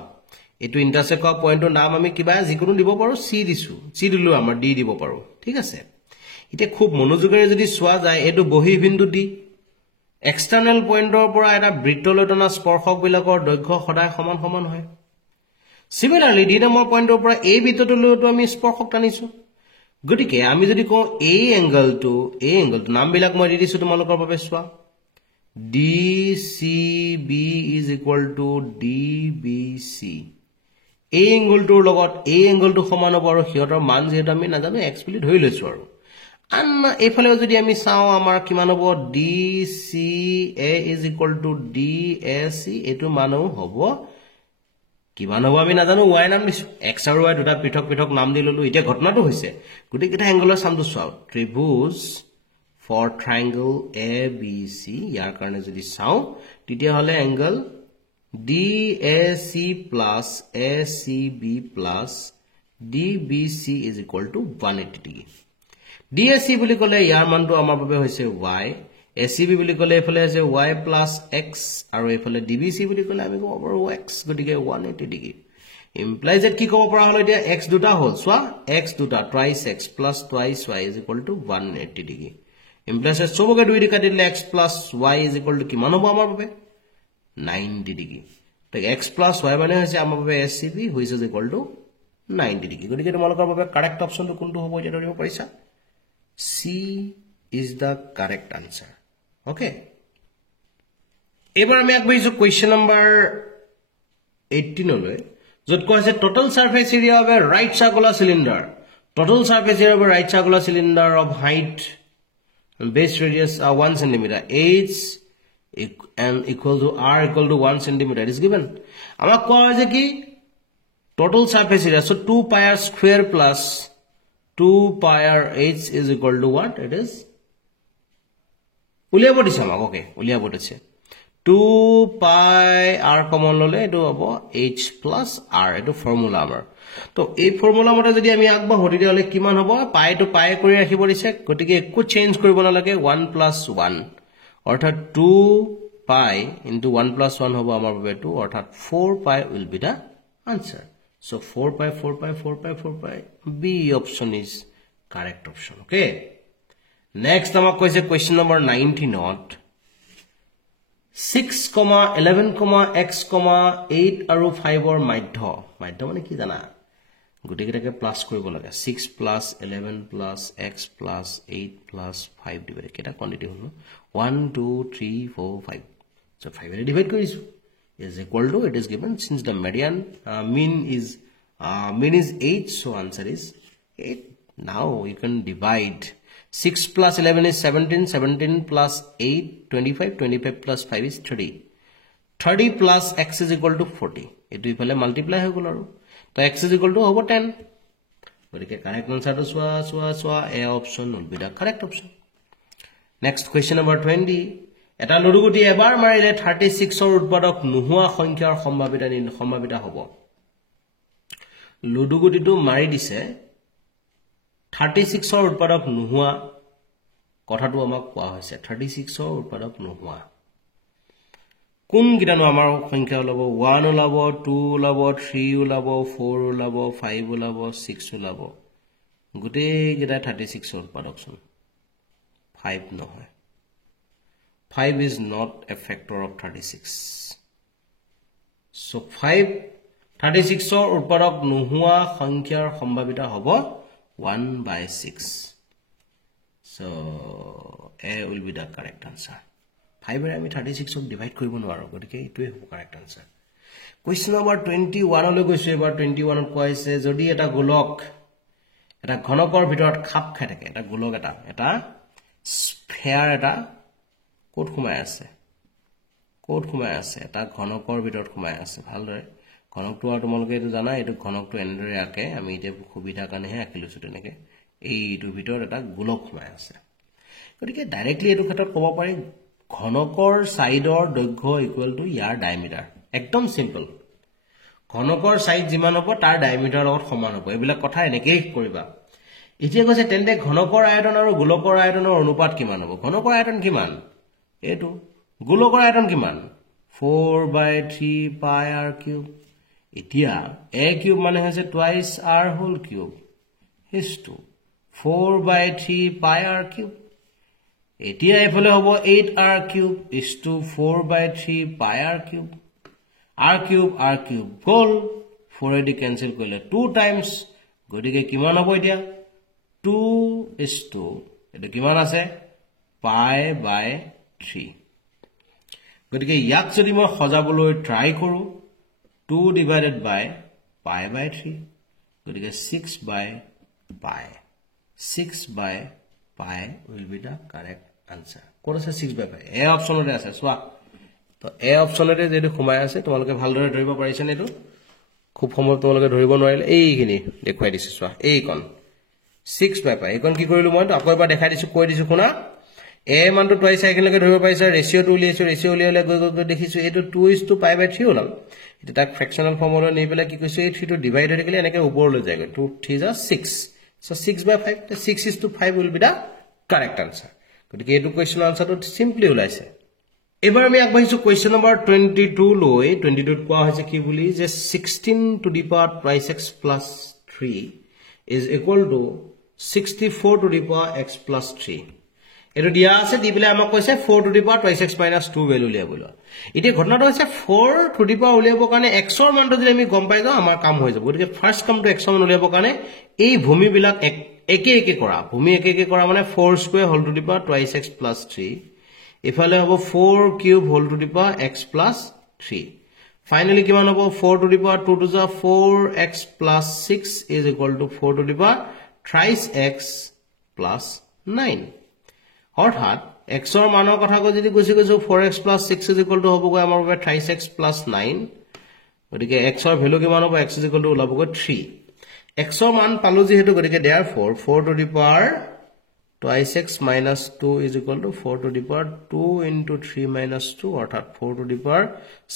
এটো ইন্টাৰসেক্ট কৰা পইণ্টৰ নাম আমি কিবা যিকোনো দিব পাৰো C দিলো আমাৰ D দিব পাৰো ঠিক আছে এতিয়া খুব মনোযোগেৰে যদি সোৱা যায় এটো বহি বিন্দু D এক্সটাৰ্নাল পইণ্টৰ পৰা এটা বৃত্তলৈ টনা স্পৰ্শক বিলাকৰ দৈৰ্ঘ্য সদায় সমান হয় Similarly, D number point over A bitoto আমি স্পৰ্শক টানিছো গতিকে আমি যদি কও A angle to নাম বিলাক মই দিছো তোমালোকৰ বাবে সোৱা DCB is equal to DBC A angle to লগত A angle to সমান হ'ব আৰু হিয়তৰ মান যেটা আমি নাজানো x বুলি ধৰি লৈছো আৰু আন এফালে যদি আমি চাও আমাৰ কিমান হ'ব DCA is equal to DAC এটো মানও হ'ব কিমান হ'ব আমি নাজানো y নাম দিছো x আৰু y দুটা পৃথক নাম দি ললো এটা ঘটনাটো হৈছে গুটিকেটা এংগলৰ সামটো চাও ত্ৰিভুজ for triangle ABC ইয়াৰ কাৰণে যদি চাও তেতিয়া হলে angle DAC plus ACB plus DBC is equal to 180 degree DAC বুলি কলে ইয়াৰ মানটো আমাৰ বাবে হৈছে y ACB বুলি কলে এফালে আছে y plus x আৰু এফালে DBC বুলি কলে আমি কব পাৰো x গতিকে 180 ডিগ্ৰী implies that কি কব পৰা হল এতিয়া x দুটা হল সোয়া x দুটা twice x plus twice y is equal to 180 degree implies that সবকে দুই দিকে দিলে x plus y is equal to কিমান হ'ব আমাৰ বাবে 90 ডিগ্ৰী তো x plus y মানে হৈছে আমাৰ বাবে ACB which is equal to 90 degree গতিকে তোমালোকৰ বাবে কাৰেক্ট অপচনটো কোনটো হ'ব এটা ধৰিব পাৰিছা C is the correct answer okay এবাৰ আমি আগবাঢ়িছো কোৱেশ্চন নম্বৰ 18 লৈ যত কোৱা আছে total surface area of A right circular cylinder total surface area of A right circular cylinder of height base radius 1 cm h and equal to r equal to 1 cm is given আমাক কোৱা হৈছে কি total surface area so 2 pi r square plus 2 pi r h is equal to what it is উলিয়াব দিছে আমাক okay উলিয়াব দিছে 2 pi r common ললে এটো হ'ব h plus r এটো ফর্মুলা আমাৰ তো এই ফৰ্মুলা মতে যদি আমি আগবা হৰি দিলে কিমান হ'ব পাই টু পাই কৰি ৰাখিব দিছে গতিকে একো চেঞ্জ কৰিব নালাগে 1 plus 1 অৰ্থাৎ 2 pi into 1 plus 1 হ'ব আমাৰ বাবে 2 অৰ্থাৎ 4 pi will be the answer so 4 pi 4 pi 4 pi 4 pi B option is correct option okay next আমাক কৈছে question number 19 not 6, 11, x, 8 আৰু 5 ৰ মাধ্য মানে কি জানা গুটিকেটাকে প্লাস কৰিব লাগে 6 plus 11 plus x plus 8 plus 5 divide কেটা কোয়ান্টিটি হল 1 2 3 4 5 so 5 এর ডিভাইড কৰিছো is equal to it is given since the median mean is 8 so answer is 8 now you can divide 6 plus 11 is 17 17 plus 8 25 25 plus 5 is 30 30 plus x is equal to 40 এটো ইফালে multiply হৈ গল আৰু তো x is equal to হ'ব 10 গতিকে correct answer তো সোয়া a option will be the correct option next question number 20 এটা লুডুগুটি এবাৰ মাৰিলে 36 ৰ উৎপাদক নোহোৱা সংখ্যাৰ সম্ভাৱিতা হ'ব লুডুগুটিটো মাৰি দিছে 36 ৰ উৎপাদক নোহোৱা কথাটো আমাক কোৱা হৈছে 36 ৰ উৎপাদক নোহোৱা কোন গিটানো আমাৰ সংখ্যা ওলাব 1 ওলাব 2 ওলাব 3 ওলাব 4 ওলাব 5 ওলাব 6 ওলাব গুটে গিটা 36 ৰ উৎপাদকচোন 5 নহয় 5 is not a factor of 36 so 5 36 ৰ উৎপাদক নোহোৱা সংখ্যাৰ সম্ভাৱিতা হ'ব 1 by 6 so a will be the correct answer 5 এর আমি 36 ক ডিভাইড কৰিব নোৱাৰো গতিকে এটোই হ'ব কাৰেক্ট আনসাৰ কোয়েশ্চন নাম্বাৰ 21 লৈ গৈছো এবাৰ 21 ত কৈছে যদি এটা গোলক এটা ঘনকৰ ভিতৰত খাপ খাই থাকে এটা গোলক এটা স্ফিয়াৰ এটা কোট খুমাই আছে এটা ঘনকৰ ভিতৰত খুমাই আছে ভালদৰে ঘনকটো আৰু তোমালোকে এটো জানা এটো ঘনকটো এনেদৰে আকে আমি এতিয়া সুবিধা কাৰণেহে আকিলৈছো তেনেকে এইটো ভিতৰত এটা গোলক খুমাই আছে গতিকে ডাইৰেক্টলি এটো ক্ষেত্ৰত ক'ব পাৰি ঘনকৰ সাইডৰ দৈৰ্ঘ্য ইকুৱেল টু ইয়াৰ ডায়ামিটাৰ একদম সিম্পল ঘনকৰ সাইড যিমান হ'ব তাৰ ডায়ামিটাৰৰ লগত সমান হ'ব এইবিলাক কথা এনেকেই কৰিবা এতিয়া কৈছে তেন্তে ঘনকৰ আয়তন আৰু গোলকৰ আয়তনৰ অনুপাত কিমান হ'ব ঘনকৰ আয়তন কিমান এটো গোলকৰ আয়তন কিমান 4/3 pi r cube এতিয়া a cube মানে হৈছে twice r whole cube is to 4/3 pi r cube এতিয়া এফালে হ'ব 8r cube is to 4/3 pi r cube r cube গল 4 এদি ক্যান্সেল কৰিলে 2 টাইমস গতিকে কিমান হ'ব এতিয়া 2 is to এটা কিমান আছে pi by 3 গতিকে ইয়াক যদি মই সজাবলৈ ট্রাই কৰো 2 divided by pi by 3 গতিকে 6 by pi will be the correct answer কোন আছে 6 by pi a অপচনতে আছে সোয়া তো a অপচনতে যেটো খুমাই আছে তোমালোকে ভালদৰে ধৰিব পাৰিছে নেটো খুব সময় তোমালোকে ধৰিব নোৱাৰিলে এইখিনি দেখুৱাই দিছো সোয়া এইকন 6 by pi এইকন কি কৰিলো মই তো আকৌ এবাৰ দেখাই দিছো কৈ দিছো শুনা a মানটো টুৱাইছ আইকেনলৈকে ধৰিব পাৰিছা ৰেশিওটো উলিয়াইছো ৰেশিও উলিয়ালে গৈ দেখিছো এটো 2 pi by 3 ওলাল এটা তাক ফ্ৰেকশনাল ফৰ্মুলা নি পেলাই কি কৈছো এই 3 টো ডিভাইড হৈ গলে এনেকে ওপৰলৈ যায় 2 3 is 6 so 6 by 5 the 6 is to 5 will be the correct answer গতিকে এইটো কোৱেশ্চন আনসাৰটো সিম্পলি ওলাইছে এবাৰ আমি আগবাঢ়িছো কোৱেশ্চন নম্বৰ 22 লৈ 22 ত কোৱা হৈছে কি বুলি যে 16 to the power twice x plus 3 is equal to 64 to the power x plus 3 এটো দিয়া আছে দি পেলাই আমাক কৈছে 4 to the power twice x minus 2 value উলিয়াবলৈ ইতে ঘটনাটো হৈছে 4 to the power উলিয়াবৰ কাৰণে x ৰ মানটো যদি আমি গম পাই যাও আমাৰ কাম হৈ যাব গতিকে ফাৰ্স্ট কামটো x ৰ মান উলিয়াবৰ কাৰণে এই ভূমি বিলাক একে একে কৰা ভূমি একে একে কৰা মানে 4 square whole to the power twice x plus 3 ইফালে হ'ব 4 cube whole to the power x plus 3 finally কিমান হ'ব 4 to the power 2 to the 4x plus 6 is equal to 4 to the power thrice x plus 9 অৰ্থাৎ x ৰ মানৰ কথা কৈ যদি কৈছে 4x plus 6 is equal to হ'বগৈ আমাৰ বাবে thrice x plus 9 গতিকে x ৰ ভ্যালু কিমান হ'ব x is equal to ওলাবগৈ 3 x ৰ মান পালো যেহেতু গতিকে therefore 4 to the power twice x minus 2 is equal to 4 to the power 2 into 3 minus 2 অৰ্থাৎ 4 to the power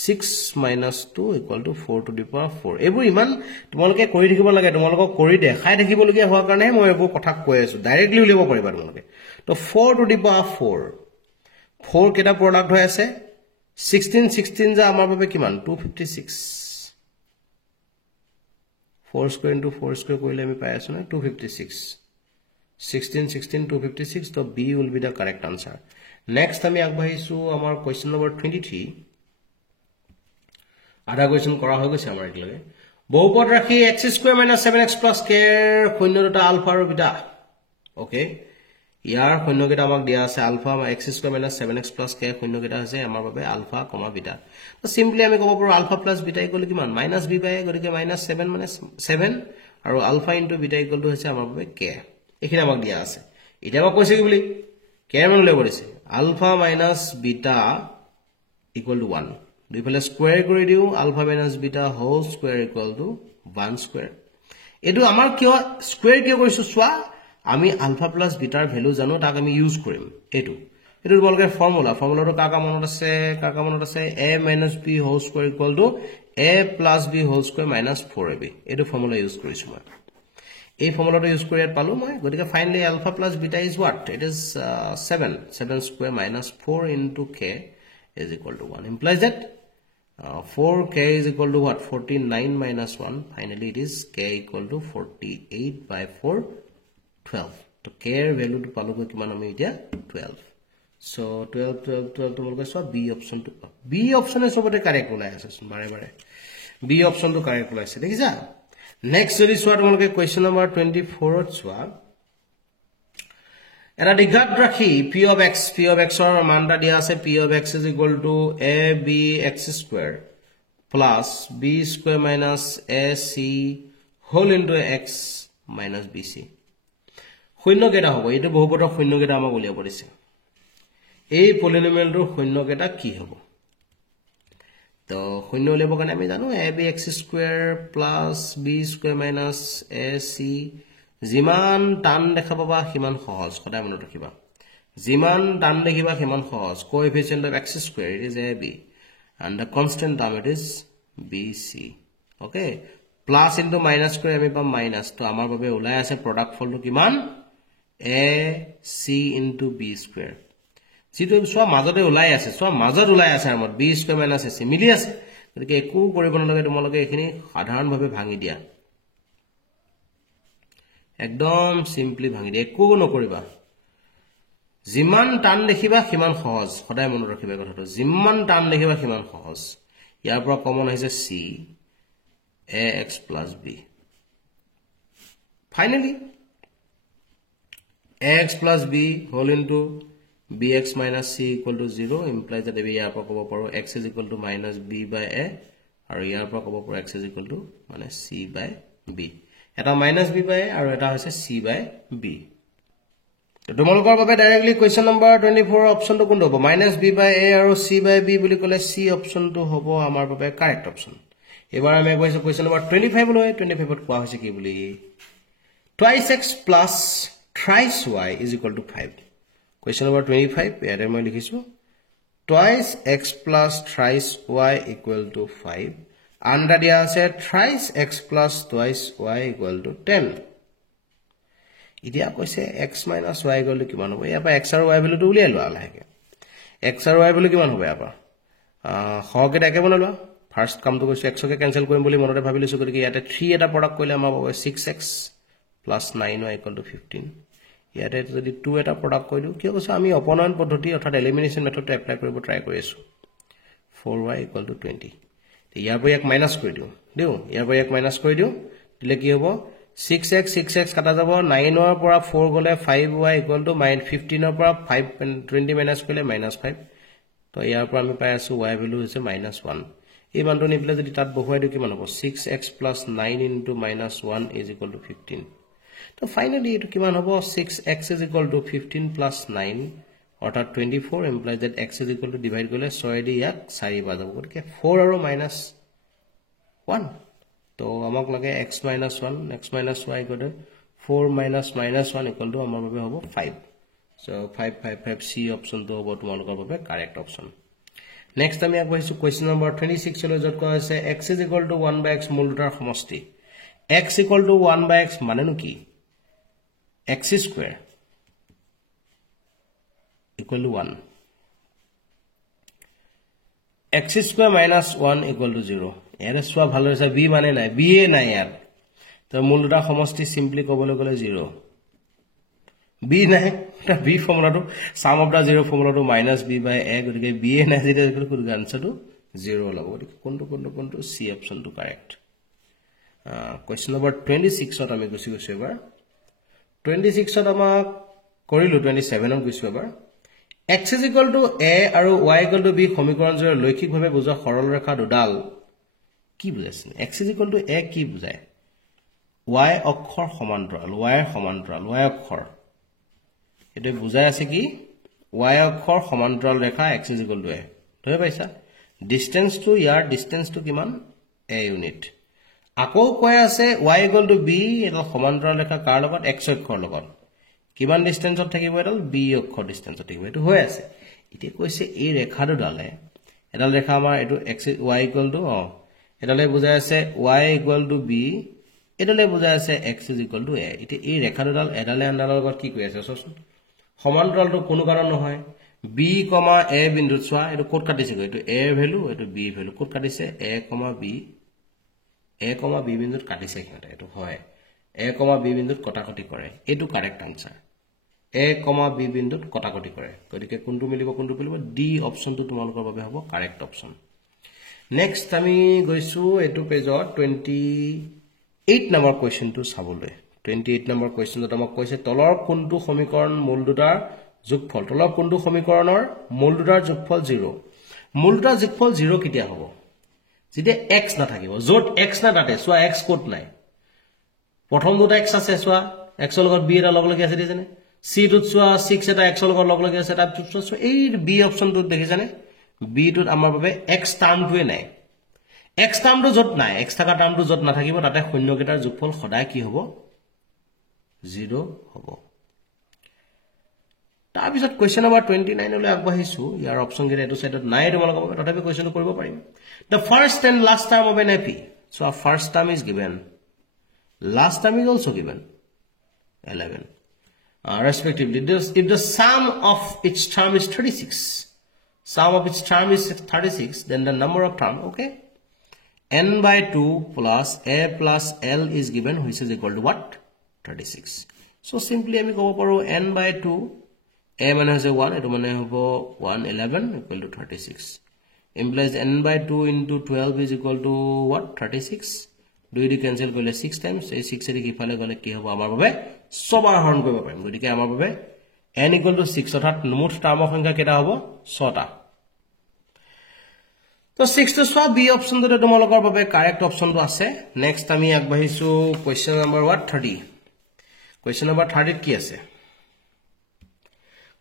6 minus 2 equal to 4 to the power 4 এইবোৰ ইমান তোমালোকে কৰি থাকিব লাগে তোমালোকক কৰি দেখাই থাকিবলগীয়া হোৱাৰ কাৰণে মই এইবোৰ কথা কৈ আছো ডাইৰেক্টলি উলিয়াব পাৰিবা তোমালোকে তো 4 to the power 4 কেটা প্ৰডাক্ট হৈ আছে 16 যা আমাৰ বাবে কিমান 256 4 square into 4 square কৰিলে আমি পাই আছো না 256 16 256 so B will be the correct answer next আমি আগবাঢ়িছো আমাৰ question number 23 আধা question কৰা হৈ গৈছে আমাৰ একেলগে বহুপদ ৰাখি x square minus 7x plus k শূন্য দুটা আলফা আৰু বিটা ওকে ইয়াৰ শূন্য কেটা আমাক দিয়া আছে ULFA x square minus 7x plus k শূন্য কেটা আছে আমাৰ বাবে আলফা কমা বিটা তো সিম্পলি আমি ক'ব পাৰো আলফা প্লাস বিটা ইকুৱেল কিমান মাইনাস b বাই গতিকে মাইনাস 7 মানে 7 আৰু alpha into beta equal to হৈছে আমাৰ বাবে k এখানে আমাক দিয়া আছে এটা আমাক কৈছে কি বলি k মান উলিয়াব দিছে alpha minus beta equal to 1 দুইফালে স্কয়াৰ কৰি দিও alpha minus beta whole square equal to 1 square এটো আমাৰ কিয় স্কয়াৰ কিয় কৰিছো চোৱা আমি আলফা প্লাস বিটাৰ ভ্যালু জানো তাক আমি ইউজ কৰিম এটো তোমালোকে ফৰ্মুলাটো কাকা মনত আছে a minus b whole square equal to a plus b whole square minus 4ab এটো ফৰ্মুলা ইউজ কৰিছো মই এই ফৰ্মুলাটো ইউজ কৰি পালো মই গতিকে finally alpha plus beta is what it is 7 square minus 4 into k is equal to 1 implies that 4k is equal to what 49 minus 1 finally it is k equal to 48 by 4 12 to k er value to palu ko kiman ami etia 12 so 12 tomolke so b option is sobote correct ulai ase bare b option to correct ulai ase dekhisa next যদি সোয়া তোমালোকে question number 24 ত সোয়া এটা দিঘাত ৰাখি p of x ৰ মানটা দিয়া আছে p of x is equal to a b x square plus b square minus ac whole into x minus bc শূন্য কেটা হ'ব এটো বহুপদৰ শূন্য কেটা আমাক উলিয়াব দিছে এই পলিনোমিয়ালটোৰ শূন্য কেটা কি হ'ব তো শূন্য উলিয়াবৰ কাৰণে আমি জানো a b x square plus b square minus ac জিমান টান দেখা পাবা সিমান সহজ সদায় মনত ৰাখিবা জিমান টান দেখিবা সিমান সহজ coefficient of x square it is ab and the constant term it is bc okay plus into minus কৰি আমি পাম minus তো আমাৰ বাবে ওলাই আছে product ফলটো কিমান a c into b square যেটো সোয়া মাজতে ওলাই আছে সোয়া মাজত ওলাই আছে আমাৰ b square minus ac মিলি আছে গতিকে একো কৰিব নালাগে তোমালোকে এখিনি সাধাৰণ ভাৱে ভাঙি দিয়া একদম সিম্পলি ভাঙি দিয়া একো নকৰিবা জিমান টান দেখিবা সিমান সহজ সদায় মনত ৰাখিবা কথাটো জিমান টান দেখিবা সিমান সহজ ইয়াৰ পৰা কমন আহিছে c ax plus b finally ax plus b whole into bx minus c equal to 0 implies that ইয়াৰ পৰা ক'ব পাৰো x is equal to minus b by a আৰু ইয়াৰ পৰা ক'ব পাৰো x is equal to মানে c by b এটা minus b by a আৰু এটা হৈছে c by b তো তোমালোকৰ বাবে ডাইৰেক্টলি কোৱেশ্চন নম্বৰ 24 অপচনটো কোনটো হ'ব minus b by a আৰু c by b বুলি ক'লে c অপচনটো হ'ব আমাৰ বাবে কাৰেক্ট অপচন এবাৰ আমি কৈছো কোৱেশ্চন নম্বৰ 25 লৈ 25 ত কোৱা হৈছে কি বুলি twice x plus thrice y is equal to 5 question number 25 ইয়াতে মই লিখিছো twice x plus thrice y equal to 5 আনটা দিয়া আছে thrice x plus twice y equal to 10 এতিয়া কৈছে x minus y গলে কিমান হ'ব ইয়াৰ পৰা x আৰু y ভ্যালুটো উলিয়াই লোৱা লাহেকে x আৰু y ভ্যালু কিমান হ'ব ইয়াৰ পৰা হৰকে একে বনালোৱা ফাৰ্স্ট কামটো কৈছে x কে ক্যান্সেল কৰিম বুলি মনতে ভাবি লৈছো গতিকে ইয়াতে 3 এটা প্ৰডাক্ট কৰিলে আমাৰ পাব 6x plus 9y equal to 15 ইয়াতে যদি 2 এটা প্ৰডাক্ট কৰি দিও কি কৈছে আমি অপনয়ন পদ্ধতি অৰ্থাৎ এলিমিনেশন মেথডটো এপ্লাই কৰিব ট্ৰাই কৰি আছো 4y equal to 20 ইয়াৰ পৰা এক মাইনাস কৰি দিও ইয়াৰ পৰা এক মাইনাস কৰি দিও দিলে কি হ'ব 6x কাটা যাব 9 ৰ পৰা 4 গলে 5y equal to -15 ৰ পৰা 20 মাইনাস কৰিলে -5 তো ইয়াৰ পৰা আমি পাই আছো y ভ্যালু হৈছে -1 এই মানটো নিপিলে যদি তাত বহুৱাই দিও কিমান হ'ব 6x plus 9 into -1 is equal to 15 তো ফাইনালি এটো কিমান হ'ব 6x is equal to 15 plus 9 অৰ্থাৎ 24 implies that x is equal to divide কৰিলে 6 দি ইয়াক 4 বাজাব গতিকে 4 আৰু -1 তো আমাক লাগে x minus 1 x minus y গলে 4 minus -1 equal to আমাৰ বাবে হ'ব 5 so 5 c অপচন তো হ'ব তোমালোকৰ বাবে কাৰেক্ট অপচন নেক্সট আমি আগবাঢ়িছো কোৱেশ্চন নম্বৰ 26 লৈ যত কোৱা হৈছে x is equal to 1 by x মূল দুটাৰ সমষ্টি x equal to 1 by x মানেনো কি x square equal to 1 x square minus 1 equal to 0 এর সোয়া ভালো আছে b মানে নাই b এ নাই ইয়াত তো মূল দুটা সমষ্টি সিম্পলি কবলৈ গলে 0 b নাই তা b ফর্মুলাটো sum of the 0 ফর্মুলাটো -b by a গতিকে b এ নাই যেটা করি আনসারটো 0 লব গতিকে কোনটো c অপশন টু কারেক্ট কোয়েশ্চন নম্বৰ 26 ত আমি গুছি গৈছো এবাৰ 26 ত আমাক কৰিলো 27 ত গৈছো এবাৰ x is equal to a আৰু y equal to b সমীকৰণ জোৰ লৈখিকভাৱে বুজোৱা সৰল ৰেখা দুডাল কি বুজাইছে x is equal to a কি বুজায় y অক্ষৰ সমান্তৰাল y এৰ সমান্তৰাল y অক্ষৰ এটো বুজায় আছে কি y অক্ষৰ সমান্তৰাল ৰেখা x is equal to a ধৰে পাইছা ডিসটেন্স টু ইয়াৰ ডিসটেন্স টু কিমান a ইউনিট আকৌ কয় আছে y equal to b এটা সমান্তৰাল ৰেখা কাৰ লগত x অক্ষৰ লগত কিমান ডিসটেন্সত থাকিব এডাল b অক্ষৰ ডিসটেন্সত থাকিব এটো হৈ আছে ইতে কৈছে এই ৰেখাটো ডালে এডাল ৰেখা আমাৰ এটো x y equal to এডালে বুজায় আছে y equal to b এডালে বুজায় আছে x is equal to a ইতে এই ৰেখাটো ডাল এডালে আনডালৰ লগত কি কৈ আছে চোন সমান্তৰালটো কোনো কাৰণ নহয় b, a বিন্দুত চোৱা এটো কোড কাটিছে এটো a ভ্যালু এটো b ভ্যালু কোড কাটিছে a, b বিন্দুত কাটিছে কিটা এটো হয় a, b বিন্দুত কটাকটি কৰে এটো কাৰেক্ট আনসাৰ a, b বিন্দুত কটাকটি কৰে গতিকে কোনটো মিলিব d অপশনটো তোমালোকৰ বাবে হ'ব কাৰেক্ট অপশন নেক্সট আমি গৈছো এটো পেজত 28 নম্বৰ কোৱেশ্চনটো চাবলৈ 28 নম্বৰ কোৱেশ্চনত আমাক কৈছে তলৰ কোনটো সমীকৰণ মূল দুটাৰ যোগফল তলৰ কোনটো সমীকৰণৰ মূল দুটাৰ যোগফল 0 মূল দুটাৰ যোগফল 0 কিতিয়া হ'ব যেতিয়া x না থাকিব যত x না তাতে সোয়া x কোড নাই প্ৰথম দুটা x আছে সোয়া x ৰ লগত b এটা লগ লাগি আছে দিছেনে c টুত সোয়া 6 এটা x ৰ লগত লগ লাগি আছে তাত সোয়া এই b অপচনটো দেখিছানে b টুত আমাৰ বাবে x টাৰ্মটোৱে নাই x টাৰ্মটো যত নাই x থাকা টাৰ্মটো যত নাথাকিব তাতে শূন্যকেটাৰ যোগফল সদায় কি হ'ব 0 হ'ব তাৰ পিছত কোৱেশ্চন নম্বৰ 29 লৈ আগবাঢ়িছো ইয়াৰ অপচন গেট এটো সাইডত নাই তোমালোকৰ বাবে তথাপি কোৱেশ্চনটো কৰিব পাৰিম the first and last term of an ap so our first term is given last term is also given 11 respectively if the sum of each term is 36 then the number of term okay n by 2 plus a plus l is given which is equal to what 36 so simply আমি কব পাৰো n by 2 a মানে হৈছে 1 এটো মানে হ'ব 111 equal to 36 implies n by 2 into 12 is equal to what 36 দুই দি cancel কৰিলে 6 times এই 6 এৰি কিফালে গলে কি হ'ব আমাৰ বাবে সবাৰ হৰণ কৰিব পাৰিম গতিকে আমাৰ বাবে n equal to 6 অৰ্থাৎ মুঠ টাৰ্মৰ সংখ্যা কেটা হ'ব 6টা তো 6 to সব b অপশন তো তোমালোকৰ বাবে কাৰেক্ট অপশনটো আছে নেক্সট আমি আগবাঢ়িছো কোৱেশ্চন নম্বৰ 30 কোৱেশ্চন নম্বৰ 30 কি আছে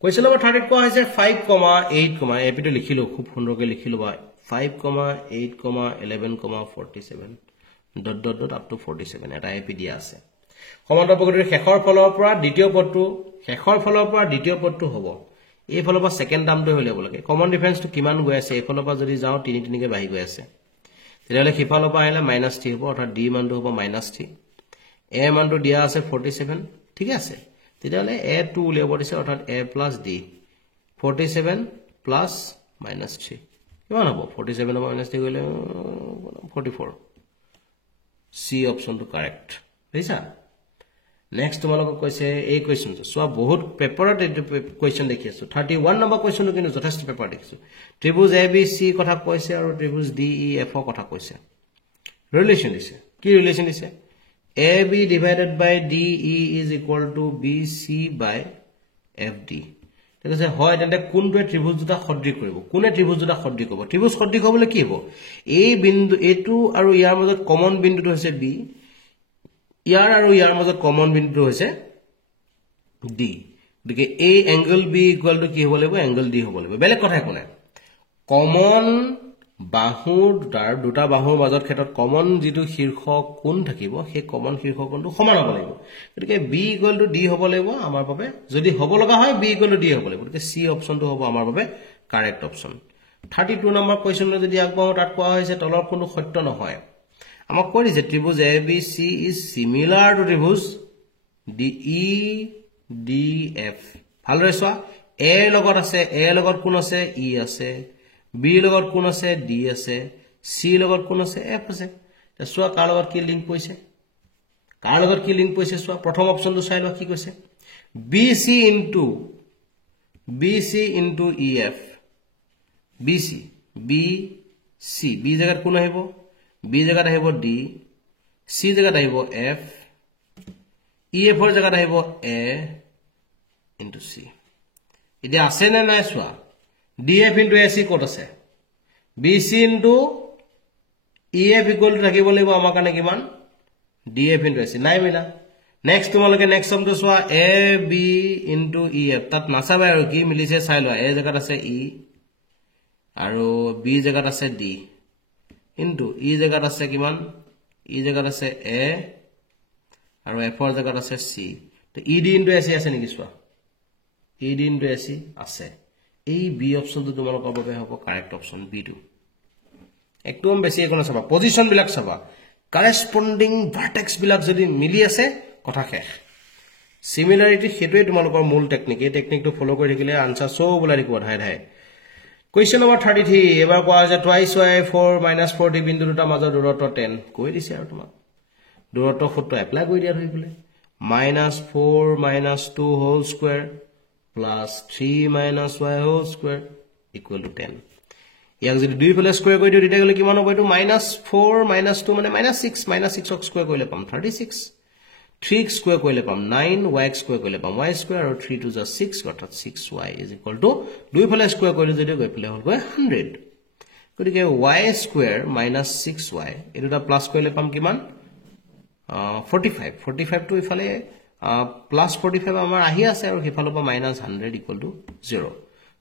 কোৱেশ্চন নম্বৰ 30 কোৱা হৈছে 5,8, এপিটো লিখিলো খুব সুন্দৰকৈ লিখিলো বা 5,8,11,47 ... up to 47 এটা এপি দিয়া আছে সমান্তৰাল প্ৰকৃতিৰ শেষৰ ফলৰ পৰা দ্বিতীয় পদটো হ'ব এই ফলৰ পৰা সেকেন্ড টাৰ্মটো হৈ যাব লাগে কমন ডিফাৰেন্সটো কিমান গৈ আছে এই ফলৰ পৰা যদি যাও 3 কে বাঢ়ি গৈ আছে তেতিয়ালে খিফালৰ পৰা আহিলে -3 হ'ব অৰ্থাৎ d মানটো হ'ব -3 a মানটো দিয়া আছে 47 ঠিক আছে তেতিয়াহ'লে a2 উলিয়াব দিছে অৰ্থাৎ a plus d 47 plus minus 3 কিমান হ'ব 47 ৰ minus 3 কৰিলে 44 c অপচনটো কাৰেক্ট বুজিছা নেক্সট তোমালোকক কৈছে এই কোৱেশ্চনটো সোৱা বহুত পেপাৰত এই কোৱেশ্চন দেখি আছো 31 নম্বৰ কোৱেশ্চনটো কিন্তু যথেষ্ট পেপাৰ দেখিছো ত্ৰিভুজ abc কথা কৈছে আৰু ত্ৰিভুজ def কথা কৈছে ৰিলেচন দিছে কি ৰিলেচন দিছে ab divided by de is equal to bc by fd তেনে হয় তেন্তে কোনটোৱে ত্ৰিভুজ দুটা সদৃশ কৰিব কোনে ত্ৰিভুজ দুটা সদৃশ কৰিব ত্ৰিভুজ সদৃশ হ'বলৈ কি হ'ব এই বিন্দু এটো আৰু ইয়াৰ মাজত কমন বিন্দুটো হৈছে b ইয়াৰ আৰু ইয়াৰ মাজত কমন বিন্দুটো হৈছে d গতিকে এই এংগল b ইকুয়াল টু কি হ'ব লাগিব এংগল d হ'ব লাগিব বেলেগ কথা একো নাই কমন বাহুৰ দুটা বাহুৰ মাজত ক্ষেত্ৰত কমন যেটো শীৰ্ষ কোণ থাকিব সেই কমন শীৰ্ষ কোণটো সমান হ'ব লাগিব গতিকে b ইকুয়াল টু d হ'ব লাগিব আমাৰ বাবে যদি হ'ব লগা হয় b ইকুয়াল টু d হ'ব লাগিব গতিকে c অপচনটো হ'ব আমাৰ বাবে কাৰেক্ট অপচন 32 নম্বৰ কোৱেশ্চনটো যদি আগবাঢ়ো তাত কোৱা হৈছে তলৰ কোণটো সত্য নহয় আমাক কৈ দিছে ত্ৰিভুজ abc is similar to ত্ৰিভুজ DEF ভালৰে চোৱা a লগত আছে a লগত কোণ আছে e আছে b লগত কোণ আছে d আছে c লগত কোণ আছে f আছে তে চোৱা কাৰ লগত কি লিংক পইছে চোৱা প্ৰথম অপচনটো চাই লোৱা কি কৈছে BC into EF BC B জায়গাত কোণ আহিব B জায়গাত আহিব D C জায়গাত আহিব F EF ৰ জায়গাত আহিব A into C এতিয়া আছে না নাই চোৱা DF into AC ক'ত আছে BC into EF equal to থাকিব লাগিব আমাৰ কাৰণে কিমান DF into AC নাই মিলা নেক্সট তোমালোকে নেক্সট সমটো চোৱা AB into EF তাত নাচাবা আৰু কি মিলিছে চাই লোৱা A জায়গাত আছে E আৰু B জায়গাত আছে D into E জায়গাত আছে কিমান E জায়গাত আছে A আৰু F ৰ জায়গাত আছে C তো ED into AC আছে নেকি চোৱা ED into AC আছে এই B অপচনটো তোমালোকৰ বাবে হ'ব কাৰেক্ট অপচন B2 একদম বেছি একো নাচাবা পজিশন বিলাক চাবা কৰেসপন্ডিং ভাৰ্টেক্স বিলাক যদি মিলি আছে কথা শেষ সিমিলাৰিটি হেতুৱে তোমালোকৰ মূল টেকনিক এই টেকনিকটো ফলো কৰি থাকিলে আনসাৰ সব ওলাই দিব ধাই ধাই কোৱেশ্চন নম্বৰ 33 এবাৰ কোৱা হৈছে টুৱাইস y 4 - 40 বিন্দু দুটা মাজৰ দূৰত্ব 10 কৈ দিছে আৰু তোমাক দূৰত্ব সূত্ৰ এপ্লাই কৰি দিয়া হৈ গলে -4 - 2 whole square plus 3 minus y whole square equal to 10 ইয়াক যদি দুই ফালে স্কয়াৰ কৰি দিও তেতিয়া গলে কিমান হ'ব এটো -4 - 2 মানে -6 ক স্কয়াৰ কৰিলে পাম 36 3 স্কয়াৰ কৰিলে পাম 9 y স্কয়াৰ কৰিলে পাম y স্কয়াৰ আৰু 3 to the 6 অৰ্থাৎ 6y = দুই ফালে স্কয়াৰ কৰিলে যদি গৈ পেলে হ'ল 100 গতিকে y স্কয়াৰ - 6y এটোটা প্লাস কৰিলে পাম কিমান 45 টো ইফালে plus 45 আমাৰ আহি আছে আৰু হিফালৰ পৰা -100 = 0